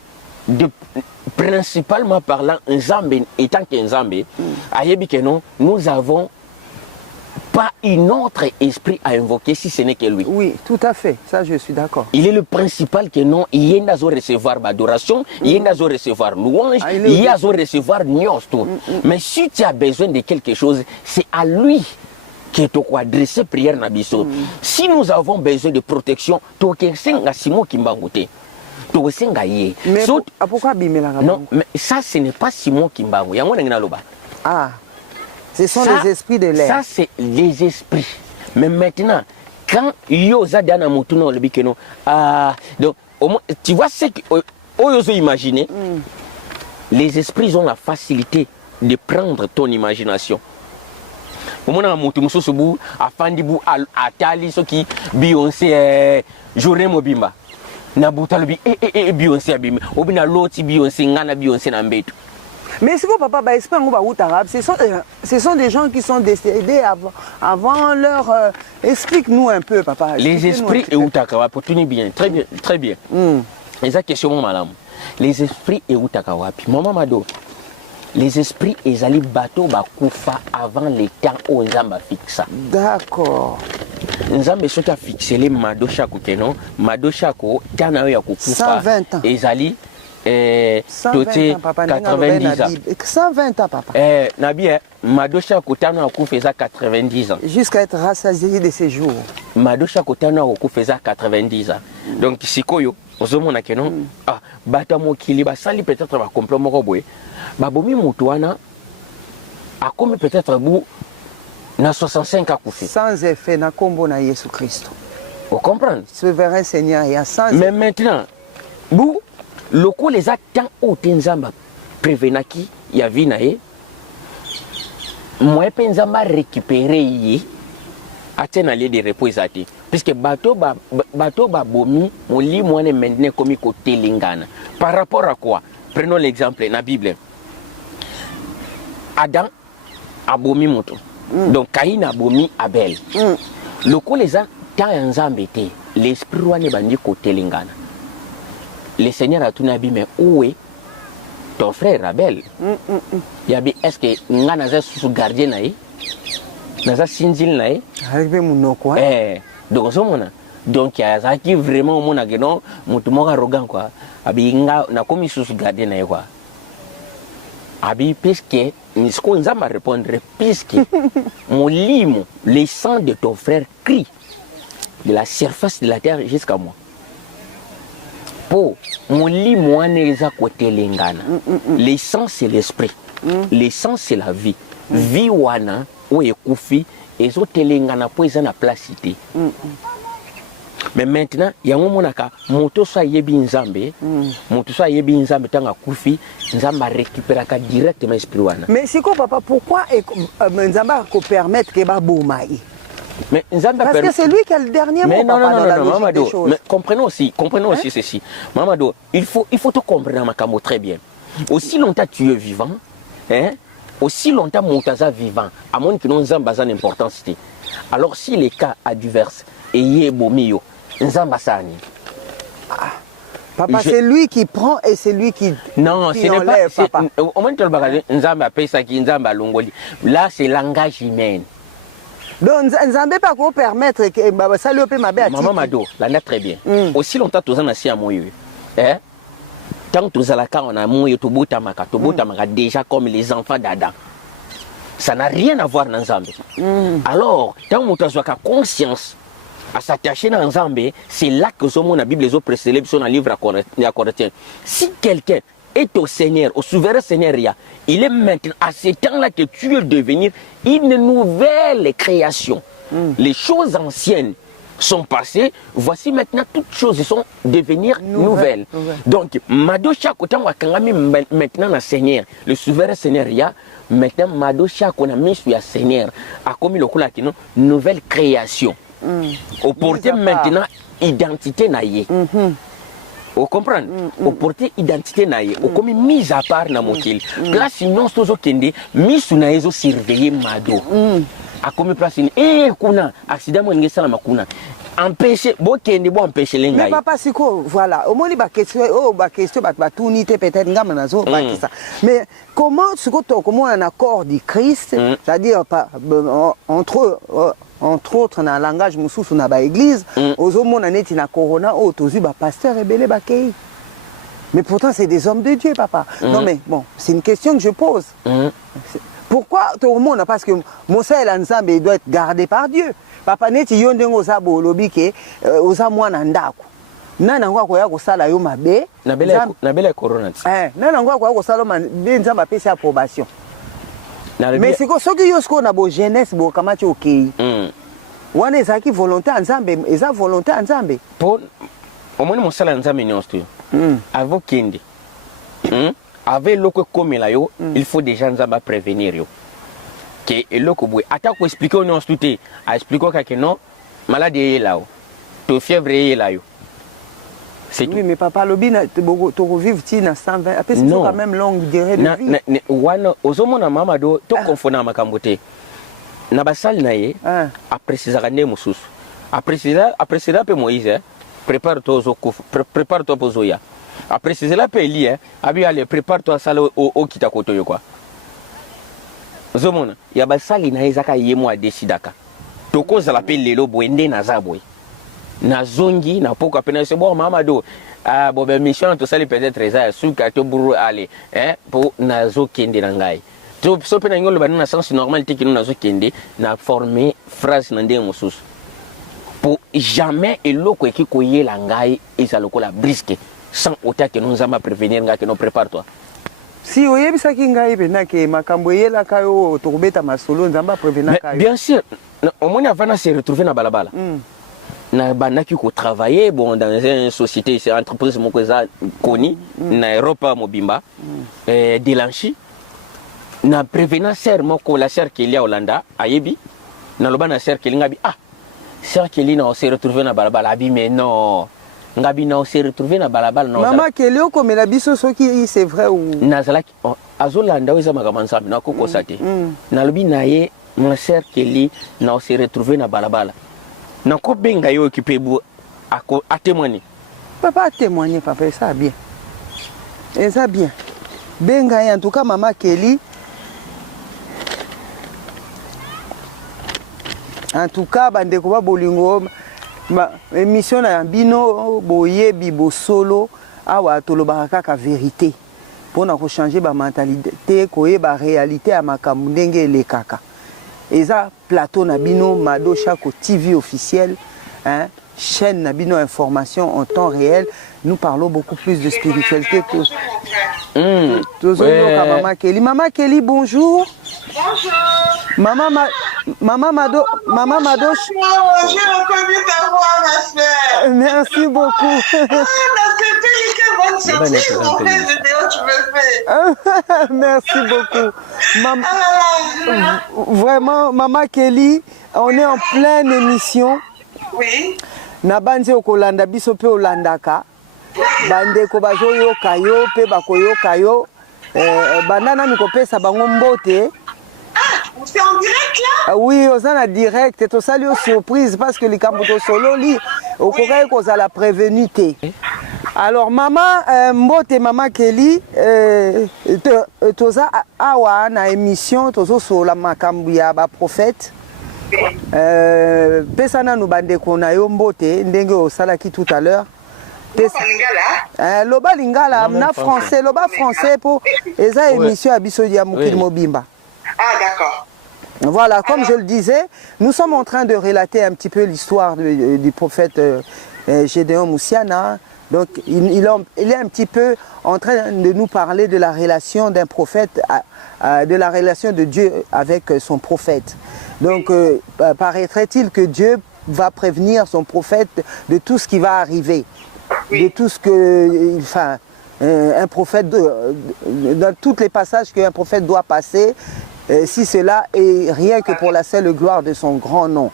principalement parlant, Nzambe étant qu'un Nzambe, nous avons pas un autre esprit à invoquer si ce n'est que lui. Oui, tout à fait, ça je suis d'accord. Il est le principal que non, il y a recevoir adoration, il y a recevoir louange, il y a recevoir nios tout. Mais si tu as besoin de quelque chose, c'est à lui que tu dois adresser prière nabiso. Si nous avons besoin de protection, tu as Simon Kimbangote. Mais pourquoi Bimela? Non, mais ça ce n'est pas Simon Kimbango. Ah, ce sont les esprits de l'air. Ça c'est les esprits. Mais maintenant, quand Yozadana Motuno le bikeno, donc tu vois ce que vous imaginez, les esprits ont la facilité de prendre ton imagination. Au moment où tu me souviens, à Fandibu, à Tali, ce qui Beyoncé, Journée Mobimba. Na butalobi Beyoncé abimi obina loti Beyoncé ngana Beyoncé na mbeto. Mais c'est quoi papa ba esprit ngo ba utarabe, ce sont des gens qui sont décédés avant leur explique-nous un peu papa. Les esprits et utakawa pour tenir bien, très bien. Les questions madame. Les esprits et utakawa puis maman Mado. Les esprits ezali bateau ba kufa avant les temps où Nzamba fixa. D'accord. Nzambe soki a fixé les Madoshako keno, Madoshako tana ya kukufa. 120 ans. Ezali 90 ans. 120 ans papa. Nabi Madoshako tana kufa 90 ans. Jusqu'à être rassasié de ses jours. Madoshako tana kufa 90 ans. Donc sikoyo ozomona keno bata mokili basali peut-être ba complot moko boye. Babomi mutuana a comme peut-être bout na 65 ans koufi. Sans effet na kombo na Jésus Christ. Vous comprenez? Souverain Seigneur, il y a sans. Mais maintenant, bou loko les actants au Tenzamba prévenaki ya vinae. Moi penzamba récupérer yi atena lieu de repos zati. Puisque bateau ba bomi on lit moi maintenant comme ko telingana. Par rapport à quoi? prenons l'exemple na Bible. Adam abomi moto. Donc Caïn abomi Abel. Le coup les a tant ensemble été l'esprit roi ne bandi côté lingana. Le Seigneur a tout nabi mais où est ton frère Abel? Yabi est-ce que ngana za sous gardien nae? Naza sinzil nae? Arrivé mon quoi? Donc ça mona. Donc il y a ça qui vraiment mon ageno mutumo arrogant quoi. Abi nga na komi sous gardien nae quoi. Abi puisque Nisko Nzamba répondre puisque mon limo, les sangs de ton frère crie de la surface de la terre jusqu'à moi. Pour mon limo aneza côté lingana. Les sangs c'est l'esprit. Les sangs c'est la vie. Vie wana ou ekufi ezo telengana po eza na placité. Mais maintenant, il y a un moment où moto soit yebi nzambe, moto soit yebi nzambe tanga kufi, nzamba récupérer directement esprit wana. Mais c'est quoi papa, pourquoi nzamba ko permettre que ba bomaï? Mais nzamba parce que c'est lui qui a le dernier mot papa dans la logique des choses. Mais comprenons aussi ceci. Mamado, il faut te comprendre makambo très bien. Aussi longtemps tu es vivant, aussi longtemps montaza vivant, à moins que non nzamba a une importance. Alors si les cas adverses et bomio nzamba sani. Papa, c'est lui qui prend et c'est lui qui non, qui ce n'est enlève, pas papa. Au moment où nzamba pesa ki nzamba longoli. Là c'est langage humain. Donc nzamba pas ko permettre que baba sali opé mabe ati. Maman Mado, là très bien. Aussi longtemps tous na si amoyo. Tant tous la ka on a moyo to botamaka déjà comme les enfants d'Adam. Ça n'a rien à voir dans Nzambe. Alors, tant que tu as conscience à s'attacher dans Nzambe, c'est là que la Bible les autres précédents sont dans le livre à Corinthiens. Si quelqu'un est au Seigneur, au souverain Seigneur, il est maintenant à ce temps-là que tu veux devenir une nouvelle création. Les choses anciennes sont passées, voici maintenant toutes choses sont devenir nouvelles. Donc, Mado chaque temps maintenant le Seigneur, le souverain Seigneur, maintenant Mado chaque on a mis sur le Seigneur, a commis le coup là qui nouvelle création. Au porter maintenant identité naïe. Vous comprenez? Au porter identité naïe, au commis mise à part na mokil. Place sinon sozo kende, mise sur naïe surveiller Mado. A commis place une kuna accident mo ngesa na makuna. Empêcher bokende bo empêcher lenga. Mais papa siko voilà, au moins ba question ba tunité peut-être ngama nazo ba ça. Mais comment siko to comment un accord du Christ, c'est-à-dire entre autres dans le langage mususu na ba église, ozomona neti na corona o tozu ba pasteur rebelle ba kei. Mais pourtant c'est des hommes de Dieu papa. Non mais bon, c'est une question que je pose. Pourquoi tout le monde? Parce que Moussa et Nzambe doit être gardé par Dieu. Papa neti yonde ngoza bolobi ke oza mwana ndako. Nana ngwa ko ya ko sala yo mabe. Na bela corona. Nana ngwa ko ya ko sala mabe Nzamba pesa approbation. Mais c'est que ce que yo sko na bo jeunesse bo kamati okei. Wana ezaki volonté Nzambe, eza volonté Nzambe. Pour au moins mon sala Nzambe nyonsto. Avant kende. Avec le comme là yo, il faut déjà Nzamba prévenir yo. Que le ko attaque ko expliquer on tout a expliquer que non maladie est là. To fièvre est là yo. C'est oui, mais papa lobi na to revivre ti na 120 après c'est quand même longue durée de vie. Wana ozomona mama do to confona makambote. Na basal na ye après ces années mususu. Après cela pe Moïse prépare-toi pour Zoya. Après cela pe Eli abi allez prépare-toi à salle au kitakoto yo quoi. Zomona ya basali na ezaka yemo a décidaka. Toko za la pe lelo boende na zaboy. Na zongi na poko pena c'est bon mama do bon ben mission to sali peut-être ça suka to buru aller pour na zo kende na ngai. To so pena ngolo ba na sens normalité que nous na zo kende na former phrase na ndenge mususu. Pour jamais eloko eki koye la ngai ezaloko la brisque sans autant que nous Nzamba prévenir ngai que nous prépare-toi. Si oyebisaki ngai pena ke makambo yela kayo to kobeta masolo Nzamba prévenir kayo. Bien sûr, au moins avant de se retrouver na balabala. Na banaki ko travailler bon dans une société, c'est entreprise moko za koni na Europe mobimba Delanchi na prévenant sœur moko la sœur qui est à Hollanda ayebi na loba na sœur qui ngabi sœur qui na se retrouver na balabala abi mais non ngabi na se retrouver na balabala na Maman Kelio comme la biso soki c'est vrai ou nazalaki azolanda weza makamansa na koko sate na lobi na ye ma sœur Kelly na se retrouver na balabala na ko benga yo occupé bu a témoigner papa a témoigner papa ça bien et ça bien benga en tout cas maman Kelly en tout cas bande ko ba bolingo émission na bino boyebi bo solo awa tolobaka kaka vérité pona ko changer ba mentalité ko yeba réalité à makambo ndenge le kaka eza plateau na bino Mado Shako TV officiel hein chaîne na bino information en temps réel nous parlons beaucoup plus de spiritualité que Maman Kelly. Maman Kelly, bonjour. Bonjour. Maman Mado. J'ai reconnu ta voix, ma soeur. Merci beaucoup. Quelle bonne surprise, mon frère, tu me fais. Merci beaucoup. Vraiment, Maman Kelly, on est en pleine émission. Oui. Nabanze okolanda biso pe olandaka. Bande ko bazo yo kayo pe bakoyo kayo. Bandana mikopesa bango mbote. C'est en direct là? Oui, on a direct. Et ça lui surprise parce que les Kambuto solo li au courant qu'on a la prévenité. Alors maman mbote Maman Kelly toza awa na émission tozo sur la makambu ya ba prophète. Pesana no bande kona yo mbote ndenge osalaki tout à l'heure. Loba lingala na français loba français pour eza émission abiso ya mukil mobimba. Ah d'accord. Voilà, comme je le disais, nous sommes en train de relater un petit peu l'histoire du prophète Gédéon Moussiana. Donc il est un petit peu en train de nous parler de la relation d'un prophète, de la relation de Dieu avec son prophète. Donc paraîtrait-il que Dieu va prévenir son prophète de tout ce qui va arriver, de tout ce que, enfin, un prophète, dans tous les passages qu'un prophète doit passer, si cela est rien que pour la seule gloire de son grand nom.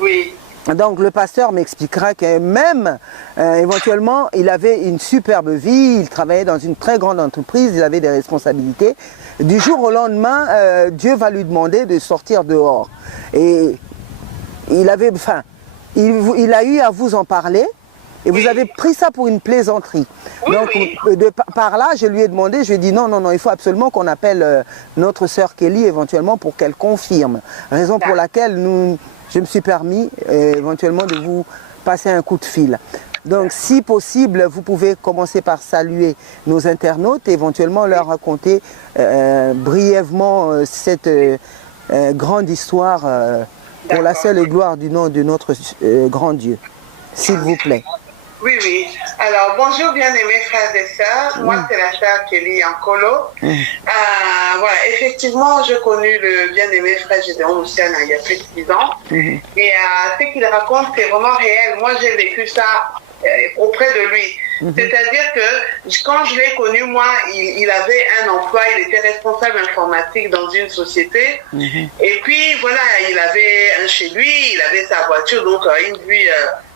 Oui. Donc le pasteur m'expliquera que même éventuellement il avait une superbe vie, il travaillait dans une très grande entreprise, il avait des responsabilités. Du jour au lendemain, Dieu va lui demander de sortir dehors. Et il avait, enfin, il a eu à vous en parler. Et vous avez pris ça pour une plaisanterie. Oui, donc par là, je lui ai demandé, je lui ai dit non, il faut absolument qu'on appelle notre sœur Kelly éventuellement pour qu'elle confirme. Raison pour laquelle je me suis permis éventuellement de vous passer un coup de fil. Donc si possible, vous pouvez commencer par saluer nos internautes et éventuellement leur raconter brièvement cette grande histoire pour la seule gloire du nom de notre grand Dieu. S'il vous plaît. Oui, oui. Alors, bonjour bien-aimés frères et sœurs. Moi, c'est la sœur Kelly Ankolo. Voilà, effectivement, j'ai connu le bien-aimé frère Gédéon Moussiana il y a plus de 6 ans. Et ce qu'il raconte, c'est vraiment réel. Moi, j'ai vécu ça auprès de lui. C'est-à-dire que quand je l'ai connu, moi, il avait un emploi, il était responsable informatique dans une société. Et puis, voilà, il avait un chez lui, il avait sa voiture, donc une vie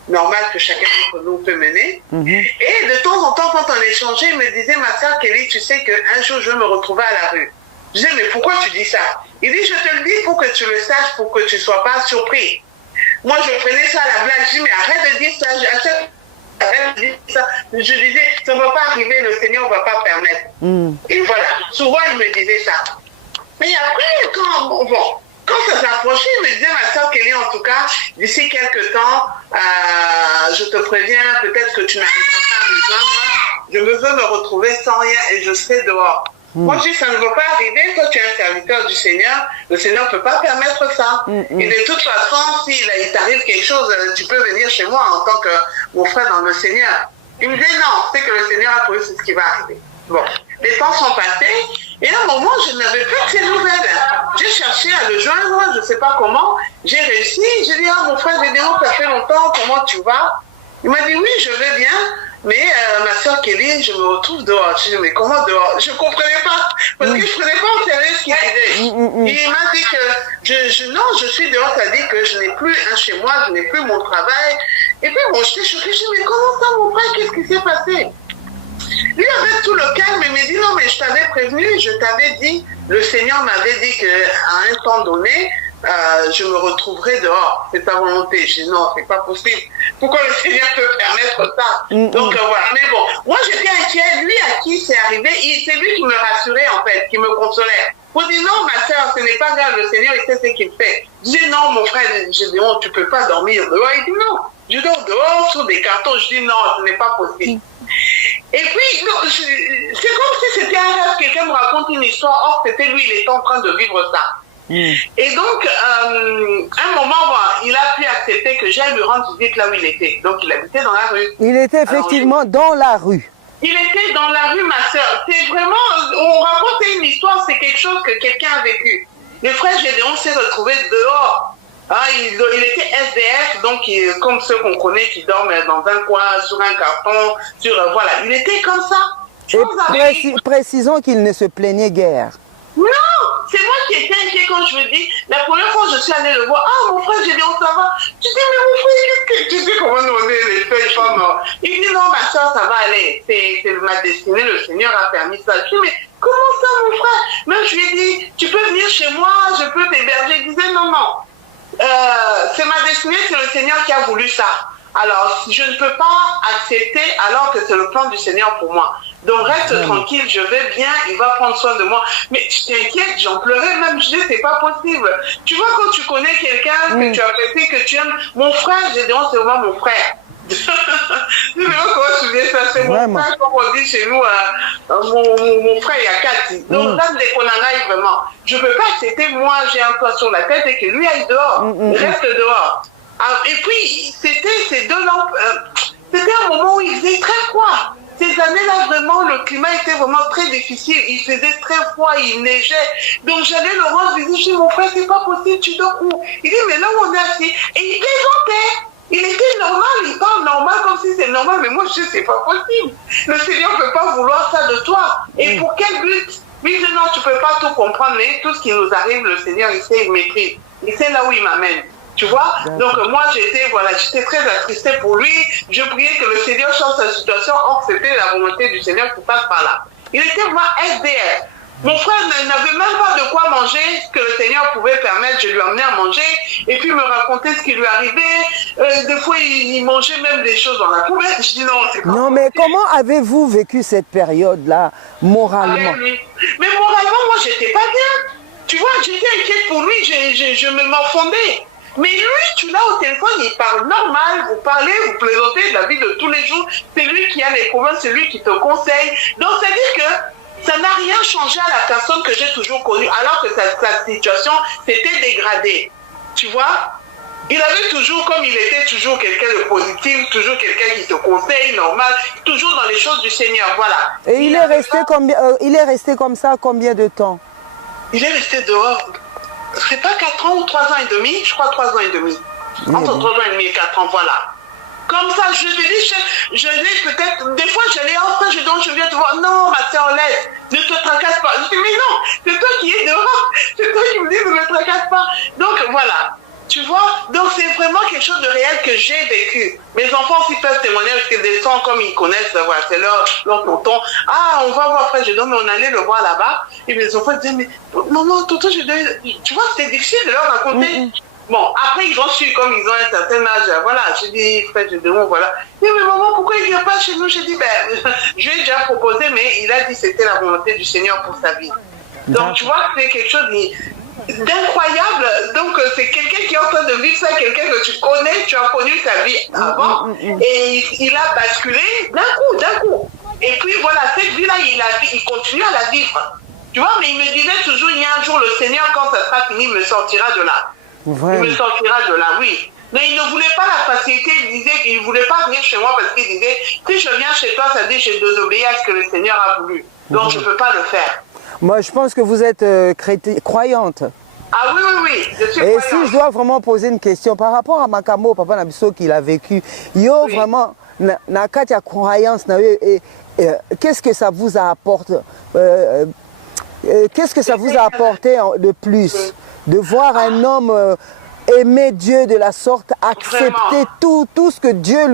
normale que chacun d'entre nous peut mener. Et de temps en temps, quand on échangeait, il me disait, ma soeur Kelly, tu sais qu'un jour, je vais me retrouver à la rue. Je disais, mais pourquoi tu dis ça? Il dit, je te le dis pour que tu le saches, pour que tu ne sois pas surpris. Moi, je prenais ça à la blague, je dis, mais arrête de dire ça, je disais, ça ne va pas arriver, le Seigneur ne va pas permettre. Et voilà, souvent il me disait ça. Mais après, quand ça s'approchait, il me disait, ma soeur Kelly, en tout cas, d'ici quelques temps, je te préviens, peut-être que tu n'arriveras pas à me joindre. Je veux me retrouver sans rien et je serai dehors. Moi, je dis, ça ne va pas arriver. Toi, tu es un serviteur du Seigneur. Le Seigneur ne peut pas permettre ça. Et de toute façon, s'il t'arrive quelque chose, tu peux venir chez moi en tant que mon frère dans le Seigneur. Il me disait, non, c'est que le Seigneur a prévu ce qui va arriver. Bon, les temps sont passés. Et à un moment, je n'avais plus de ses nouvelles. J'ai cherché à le joindre, je ne sais pas comment. J'ai réussi. J'ai dit, mon frère Gédéon, ça fait longtemps, comment tu vas? Il m'a dit, oui, je vais bien. Mais ma soeur Kelly, je me retrouve dehors. Je dis, mais comment dehors? Je ne comprenais pas. Parce que je ne prenais pas au sérieux ce qu'il disait. Il m'a dit que non, je suis dehors, c'est-à-dire que je n'ai plus un chez moi, je n'ai plus mon travail. Et puis bon, j'étais choquée, je dis, mais comment ça mon frère, qu'est-ce qui s'est passé? Lui avec tout le calme, il me dit, non, mais je t'avais prévenu, je t'avais dit, le Seigneur m'avait dit qu'à un temps donné, je me retrouverai dehors. C'est ta volonté. Je dis non, c'est pas possible. Pourquoi le Seigneur peut permettre ça? Donc voilà. Mais bon, moi j'étais inquiet. Lui à qui c'est arrivé, c'est lui qui me rassurait en fait, qui me consolait. Pour dire non, ma soeur, ce n'est pas grave, le Seigneur il sait ce qu'il fait. Je dis non, mon frère, je dis non, tu peux pas dormir dehors. Il dit non, je dors dehors sur des cartons. Je dis non, ce n'est pas possible. Et puis, c'est comme si c'était un rêve, quelqu'un me raconte une histoire, or c'était lui, il était en train de vivre ça. Et donc, à un moment, il a pu accepter que j'aille lui rendre visite là où il était. Donc, il habitait dans la rue. Il était effectivement dans la rue. Il était dans la rue, ma soeur. C'est vraiment, on raconte une histoire, c'est quelque chose que quelqu'un a vécu. Le frère Gédéon s'est retrouvé dehors. Il était SDF, donc comme ceux qu'on connaît qui dorment dans un coin, sur un carton, voilà. Il était comme ça. Et précisons qu'il ne se plaignait guère. Non, c'est moi qui étais inquiet quand je me dis, la première fois je suis allée le voir, mon frère, j'ai dit, on ça va. Tu dis, mais mon frère, qu'est-ce que tu sais comment nous on est les feuilles femmes? Il dit, non, ma soeur, ça va aller. C'est ma destinée, le Seigneur a permis ça. Je dis, mais comment ça, mon frère? Même je lui ai dit, tu peux venir chez moi, je peux t'héberger. Il disait, non, non. C'est ma destinée, c'est le Seigneur qui a voulu ça. Alors, je ne peux pas accepter alors que c'est le plan du Seigneur pour moi. Donc, reste tranquille, je vais bien, il va prendre soin de moi. Mais tu t'inquiètes, j'en pleurais même, je dis, c'est pas possible. Tu vois, quand tu connais quelqu'un, que tu apprécies, que tu aimes, mon frère, Gédéon, c'est vraiment mon frère. Je sais pas comment tu dis ça, c'est mon frère, comme on dit chez nous, mon frère Yakati. Donc, là, dès qu'on en aille vraiment, je peux pas accepter, moi, j'ai un toit sur la tête et que lui aille dehors, il reste dehors. Et puis, c'était ces 2 lampes, c'était un moment où il faisait très froid. Ces années-là, vraiment, le climat était vraiment très difficile. Il faisait très froid, il neigeait. Donc, j'allais le rendre visite. Je dis, mon frère, c'est pas possible, tu dors où? Il dit, mais là où on est assis. Et il plaisantait. Il était normal, il parle normal comme si c'est normal. Mais moi, je dis, c'est pas possible. Le Seigneur ne peut pas vouloir ça de toi. Et pour quel but? Lui, je dis, non, tu peux pas tout comprendre, mais tout ce qui nous arrive, le Seigneur, il sait, il maîtrise. Il sait là où il m'amène. Tu vois? Donc moi j'étais très attristée pour lui. Je priais que le Seigneur change sa situation. Or c'était la volonté du Seigneur qui passe par là. Il était vraiment SDF. Mon frère n'avait même pas de quoi manger, ce que le Seigneur pouvait permettre. Je lui emmenais à manger et puis me raconter ce qui lui arrivait. Des fois il mangeait même des choses dans la poubelle. Je dis non, c'est pas possible. Mais comment avez-vous vécu cette période-là moralement? Mais moralement, moi j'étais pas bien. Tu vois, j'étais inquiète pour lui. Je me morfondais. Mais lui, tu l'as au téléphone, il parle normal, vous parlez, vous plaisantez de la vie de tous les jours, c'est lui qui a les problèmes, c'est lui qui te conseille. Donc, c'est-à-dire que ça n'a rien changé à la personne que j'ai toujours connue, alors que sa situation s'était dégradée. Tu vois? Il avait toujours, comme il était toujours quelqu'un de positif, toujours quelqu'un qui te conseille, normal, toujours dans les choses du Seigneur, voilà. Et il est resté comme ça combien de temps? Il est resté dehors. C'est pas 4 ans ou 3 ans et demi, je crois 3 ans et demi. Entre 3 ans et demi et 4 ans, voilà. Comme ça, je te dis, je l'ai peut-être, des fois j'allais enfin, je viens te voir, non, ma soeur, laisse, ne te tracasse pas. Je dis, mais non, c'est toi qui es dehors, c'est toi qui me dis, ne me tracasse pas. Donc voilà, tu vois, donc c'est vraiment quelque chose de réel que j'ai vécu. Mes enfants aussi peuvent témoigner parce qu'ils descendent comme ils connaissent, voilà, c'est leur tonton. Ah, on va voir frère Gédéon, mais on allait le voir là-bas. Et mes enfants disaient, mais maman, tonton, tu vois, c'était difficile de leur raconter. Bon, après, ils ont su, comme ils ont un certain âge, voilà, j'ai dit, frère Gédéon, voilà. Il dit, mais maman, pourquoi il ne vient pas chez nous? J'ai dit, ben, je lui ai déjà proposé, mais il a dit que c'était la volonté du Seigneur pour sa vie. Donc, tu vois, c'est quelque chose d'incroyable. Donc, c'est quelqu'un qui est en train de vivre ça, quelqu'un que tu connais, tu as connu ta vie avant, et il a basculé d'un coup. Et puis, voilà, cette vie-là, il continue à la vivre. Tu vois, mais il me disait toujours, il y a un jour, le Seigneur, quand ça sera fini, me sortira de là. Vraiment. Il me sortira de là, oui. Mais il ne voulait pas la facilité, il disait qu'il ne voulait pas venir chez moi parce qu'il disait, si je viens chez toi, ça dit que j'ai désobéi à ce que le Seigneur a voulu. Donc je ne peux pas le faire. Moi, je pense que vous êtes croyante. Ah oui, je suis croyante. Et croyante. si je dois vraiment poser une question par rapport à Makamo, Papa Nabiso qu'il a vécu, yo vraiment, na katia croyance, qu'est-ce que ça vous apporte? Qu'est-ce que ça vous a apporté de plus? de voir un homme aimer Dieu de la sorte, accepter tout ce que Dieu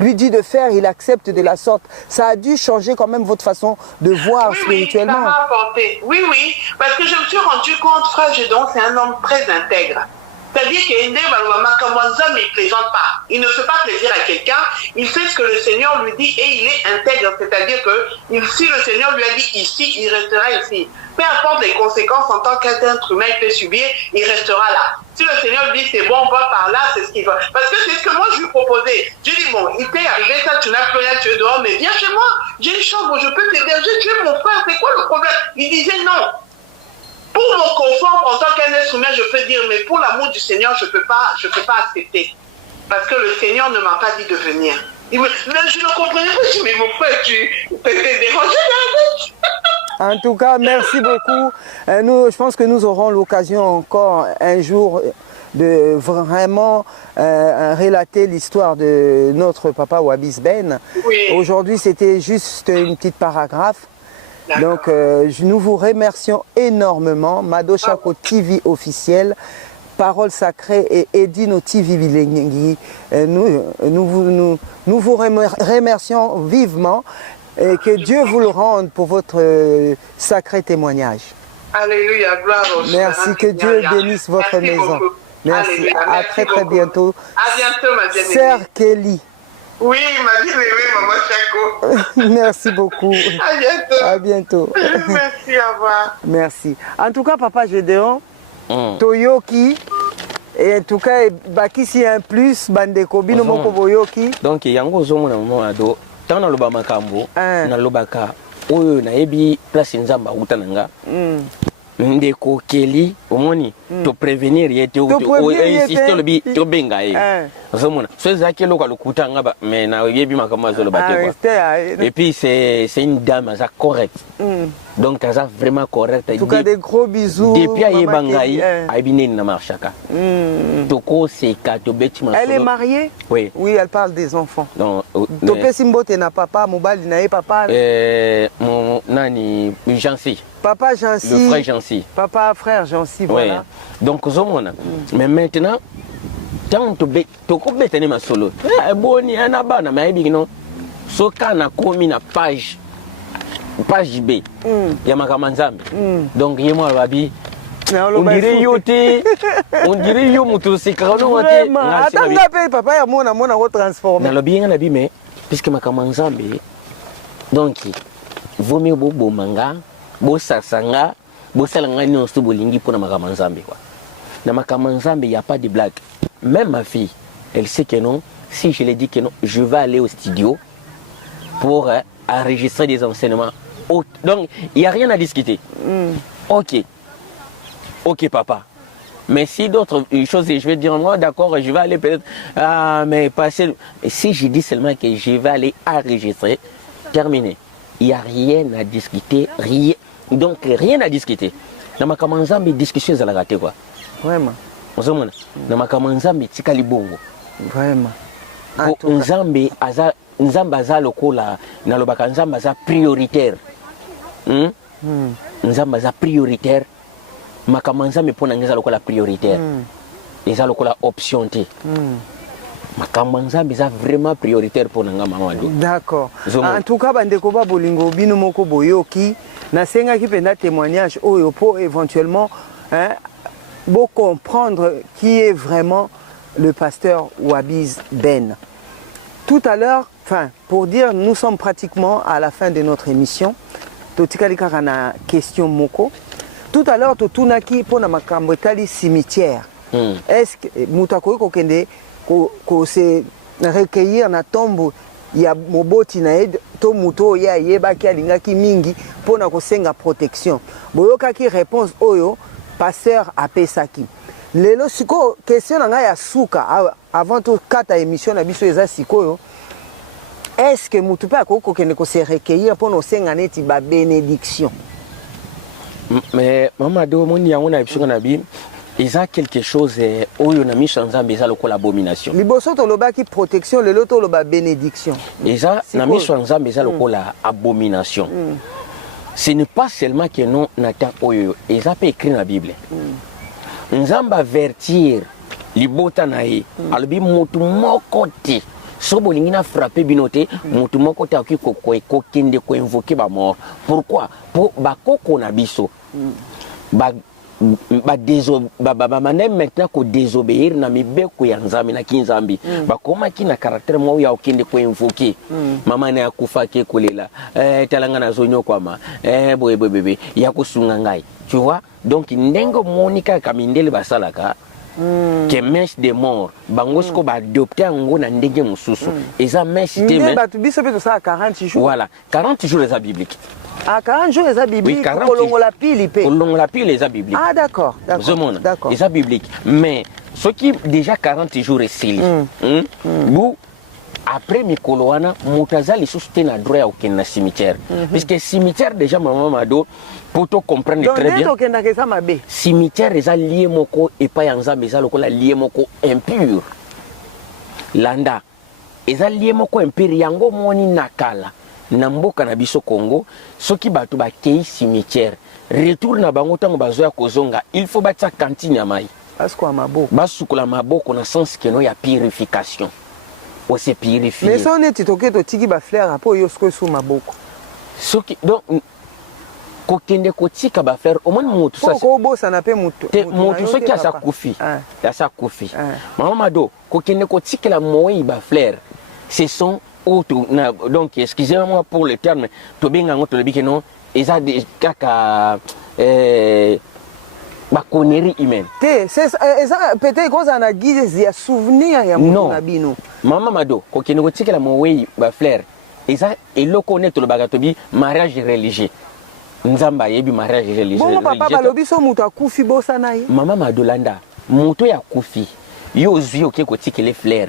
lui dit de faire, il accepte de la sorte. Ça a dû changer quand même votre façon de voir spirituellement. Oui, ça m'a apporté. Oui, parce que je me suis rendu compte, frère Gédon, c'est un homme très intègre. C'est-à-dire qu'il ne plaisante pas. Il ne fait pas plaisir à quelqu'un. Il fait ce que le Seigneur lui dit et il est intègre. C'est-à-dire que si le Seigneur lui a dit ici, il restera ici. Peu importe les conséquences en tant qu'être humain il peut subir, il restera là. Si le Seigneur lui dit c'est bon, on va par là, c'est ce qu'il va. Parce que c'est ce que moi je lui proposais. Je lui dis bon, il t'est arrivé ça, tu n'as plus rien, tu es dehors, mais viens chez moi. J'ai une chambre, je peux t'héberger, tu es mon frère, c'est quoi le problème? Il disait non. Pour mon confort, en tant qu'un être humain, je peux dire, mais pour l'amour du Seigneur, je ne peux pas accepter. Parce que le Seigneur ne m'a pas dit de venir. Je ne comprenais pas, je dis, mais mon frère, tu t'es dérangé là. En tout cas, merci beaucoup. Je pense que nous aurons l'occasion encore un jour de vraiment relater l'histoire de notre papa Wabis Ben. Oui. Aujourd'hui, c'était juste une petite paragraphe. Donc, nous vous remercions énormément. Mado Chako TV officiel, Parole Sacrée et Edino TV Bilengi. Nous vous remercions vivement et que Dieu vous le rende pour votre sacré témoignage. Alléluia, gloire au Seigneur. Merci, que Dieu bénisse votre maison. Beaucoup. Merci, Alléluia, à très bientôt. À bientôt, ma bien-aimée. Sœur Kelly. Oui, ma bien-aimée, maman Chako. Merci beaucoup. À bientôt. À bientôt. Merci, au revoir. Merci. En tout cas, Papa Gédéon, Toyoki, et en tout cas, Bakisi un plus, Bandeko, Bino Moko Boyoki. Donc, Yango Zomo na mama ado, tant na loba makambo, na lobaka, oyo na ebi place nzamba utananga. Ndeko Kelly omoni to prévenir yete o insister lobi to benga zomona so zaki loka lokuta ngaba mais na yebi makama zo lobate quoi. Et puis c'est une dame ça correcte. Donc ça vraiment correcte. En tout cas des gros bisous. Depuis ayebangai aibine na marchaka. Toko c'est kato beti masolo. Elle est mariée? Oui. Oui, elle parle des enfants. Non. Topé simbote na papa, mobali na papa. Mon nani Jancy. Papa Jancy. Le frère Jancy. Papa, frère Jancy, voilà. Ouais. Donc, mais maintenant, tant que tu bêtes ma solo. Bon, il y a un abana, mais il y a ce qu'on a commis na page B. Il y a ma camanzambe. Donc, il y a moi, Babi. On dirait yoté. On dirait yo mutu c'est quand on a attends, papa, ya mona retransformer. Dans le bien, on a dit, mais, puisque ma camanzambe, donc, vaut mieux beau manga. Bosasanga, bosalanga ni osto bolingi pour na makamanzambe quoi. Na makamanzambe, il y a pas de blague. Même ma fille, elle sait que non. Si je lui dis que non, je vais aller au studio pour enregistrer des enseignements. Donc, il n'y a rien à discuter. Ok papa. Mais si d'autres choses, je vais dire moi d'accord, je vais aller peut-être mais passer. Et si je dis seulement que je vais aller enregistrer, terminé. Il n'y a rien à discuter, rien. Donc rien à discuter. Dans ma kamanzambi discussion à la raté quoi. Vraiment. Dans ma kamanzambi tikali bongo. Vraiment. Nzambe aza lokola na lobaka nzamba za prioritaire. Nzamba za prioritaire. Ma kamanzambi pona ngeza lokola prioritaire. Eza lokola option T. Makamanzambi za vraiment prioritaire pour nga mamado. D'accord. En tout cas bandeko ba bolingo bino moko boyoki na senga ki penda témoignage oyo pour éventuellement beau comprendre qui est vraiment le pasteur Wabis Ben. Tout à l'heure, enfin pour dire nous sommes pratiquement à la fin de notre émission. Totikali kaka na question moko. Tout à l'heure totunaki pona makambo etali cimetière. Est-ce que mutako ko kende ko se recueillir na tombe ya moboti na ed to muto ya yeba ki alingaki mingi pona ko senga protection boyoka ki réponse oyo pasteur apesaki lelo siko question nga ya suka avant to kata émission na biso eza sikoyo est-ce que mutu pa ko kende ko se recueillir pona senga neti ba bénédiction mais maman do moni yango na biso na bi il y a quelque chose où on a mis en Zambie, ça le l'abomination. Liboso to loba qui protection, le loto loba bénédiction. Et ça, na mis en Zambie, ça le l'abomination. Ce n'est pas seulement que non n'attend oyo, et ça peut écrire dans la Bible. nzamba avertir libota na ye alobi mutu moko te so bolingi na frappe bino te mutu moko te akoki kokende koinvoke bamort. Pourquoi? Po bakoko na biso bamane maintenant kodésobéir na mibeko ya nzambe na kinzambi bakomaki na caractère moko ya okende koinvoke mama na akufaki kolela talanga na zonyokwama boyebebebe ya kosunga ngai, tu vois. Donc ndenge monika kamindele basalaka que messe de mort bangosko ba adopter ngo na ndenge mususu eza messe te mais batu biso beto ça 40 jours. Voilà, 40 jours eza biblique. Ah, 40 jours eza biblique. Oui, 40 kolongola pili pe. Kolongola pili eza biblique. Ah d'accord, d'accord. Eza biblique. Mais ce qui déjà 40 jours est sili. Vous après mikolo wana mutaza lisusu te na droit ya okende na cimetière. Puisque cimetière déjà maman Mado pour te comprendre très bien. Donc okenda ke ça mabe. Cimetière eza lié moko epa ya nzambe eza lokola lié moko impur. Landa eza lié moko impur yango moni nakala. Na mboka na biso Congo soki bato bakei cimetière retour na bango tango bazoya kozonga il faut batia cantine ya mai basukula maboko na sens que no ya purification o se purifier. Mais ça on est toke to tiki ba fleur apo yo sko sou maboko soki donc kokende kotika ba fleur au moins mutu ça ko bosa na pe mutu mutu soki asa kufi mama Mado kokende kotikela moyi ba fleur ce sont auto na donc excusez-moi pour le terme to benga ngoto le bikeno eza de kaka ba connerie humaine te c'est ça peut-être cause na guise ya souvenir ya mutu na bino mama Mado ko kene ko tikela mo wei ba fleur eza eloko neto lo bagato bi mariage religieux nzamba yebi mariage religieux bon papa balobi so mutu akufi bosa na ye mama Mado landa mutu ya kufi yo zwi oke ko tikele fleur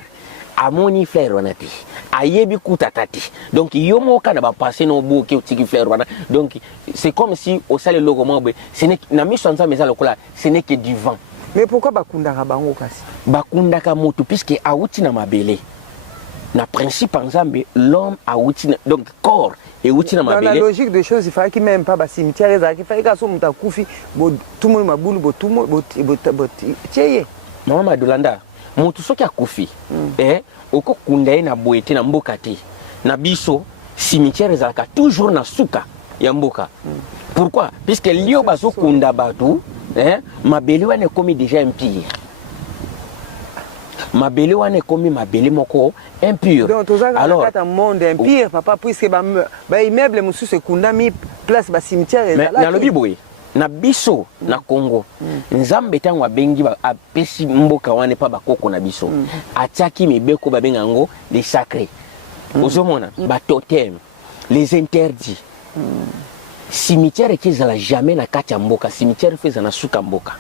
amoni fleur wana te ayebi kutata te donc yo moka na ba passer no boke otiki fleur wana donc c'est comme si au sale logo mobwe ce n'est na miso nza meza lokola ce n'est que du vent. Mais pourquoi bakundaka bango kasi bakundaka mutu puisque auti na mabele na principe nzambe l'homme auti donc corps et outi na mabele. Dans la logique des choses il fallait qu'il même pas ba cimetière ezaki il fallait ka so muta kufi bo tout monde mabulu bo tout monde bo tieye mama Madolanda mutu soki akufi okokunda ye na boye te na mboka te na biso cimetière ezalaka toujours na suka ya mboka. Pourquoi? Puisque lio bazokunda bato mabele wana ekomi déjà impire. Mabele wana ekomi mabele moko impure. Donc alors un monde impire papa puisque ba immeuble mususu ekundami place ba cimetière ezalaka. Na lobi boye na biso na Congo nzambe tango abengi apesi mboka wane pa bakoko na biso atiaki mibeko babenga ngo les sacrés ozomona ba totem les interdits cimetière qui ezala jamais na kati ya mboka cimetière feza na suka mboka.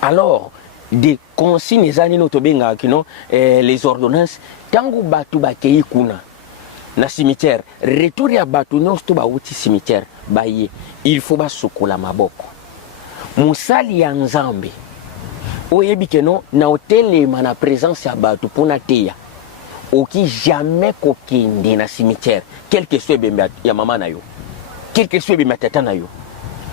Alors des consignes ezani no tobenga kino les ordonnances tango batu bakei kuna na cimetière retour ya batu nyonso ba uti cimetière baye il faut basukola maboko musali ya nzambe oyebi keno na otelema na présence ya batu pona teya oki jamais kokende na cimetière quel que soit bembe ya mama na yo quel que soit bembe tata na yo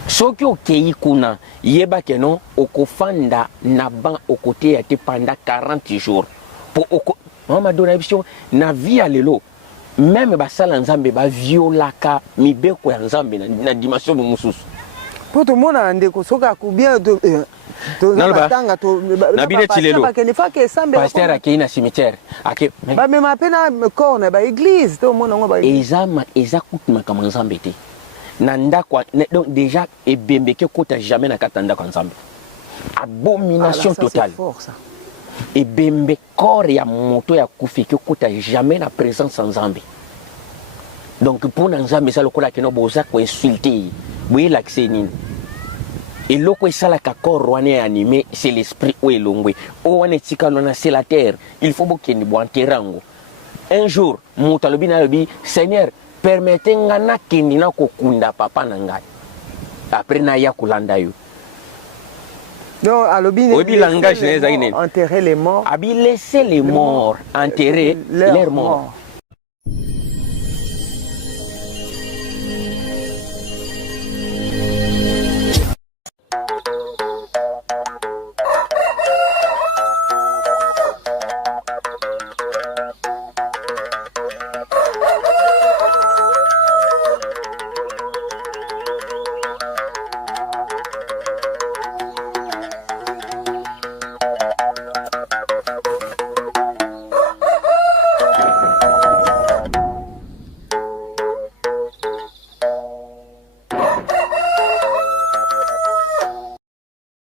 soki okei kuna yeba keno okofanda na ban okote ya te pendant 40 jours pour mama dona biso na via lelo même basala nzambe ba violaka mibeko ya nzambe na dimension mususu pour tout monde ndeko soka ku bien to batanga to na bineti lelo pasteur akei na cimetière ake ba mema pena corps na ba église to mona ngo ba eza kutuma kama nzambe te na ndakwa donc déjà ebembeke kota jamais na katanda kwa nzambe abomination totale ebembe corps ya moto ya kufiki kota jamais na présence nzambe. Donc pour nzambe ça lokola keno boza ko insulter boye l'accès nini et loko esala ka corps wane animé c'est l'esprit ou elongwe o wane tikalo na c'est la terre il faut bokeni bo enterrango un jour moto lobi na lobi Seigneur permettez ngana kindi na kokunda papa na ngai après na ya kulanda yo. Non, Obi langage enterrer les morts. Abi laisser les morts enterrer leurs morts.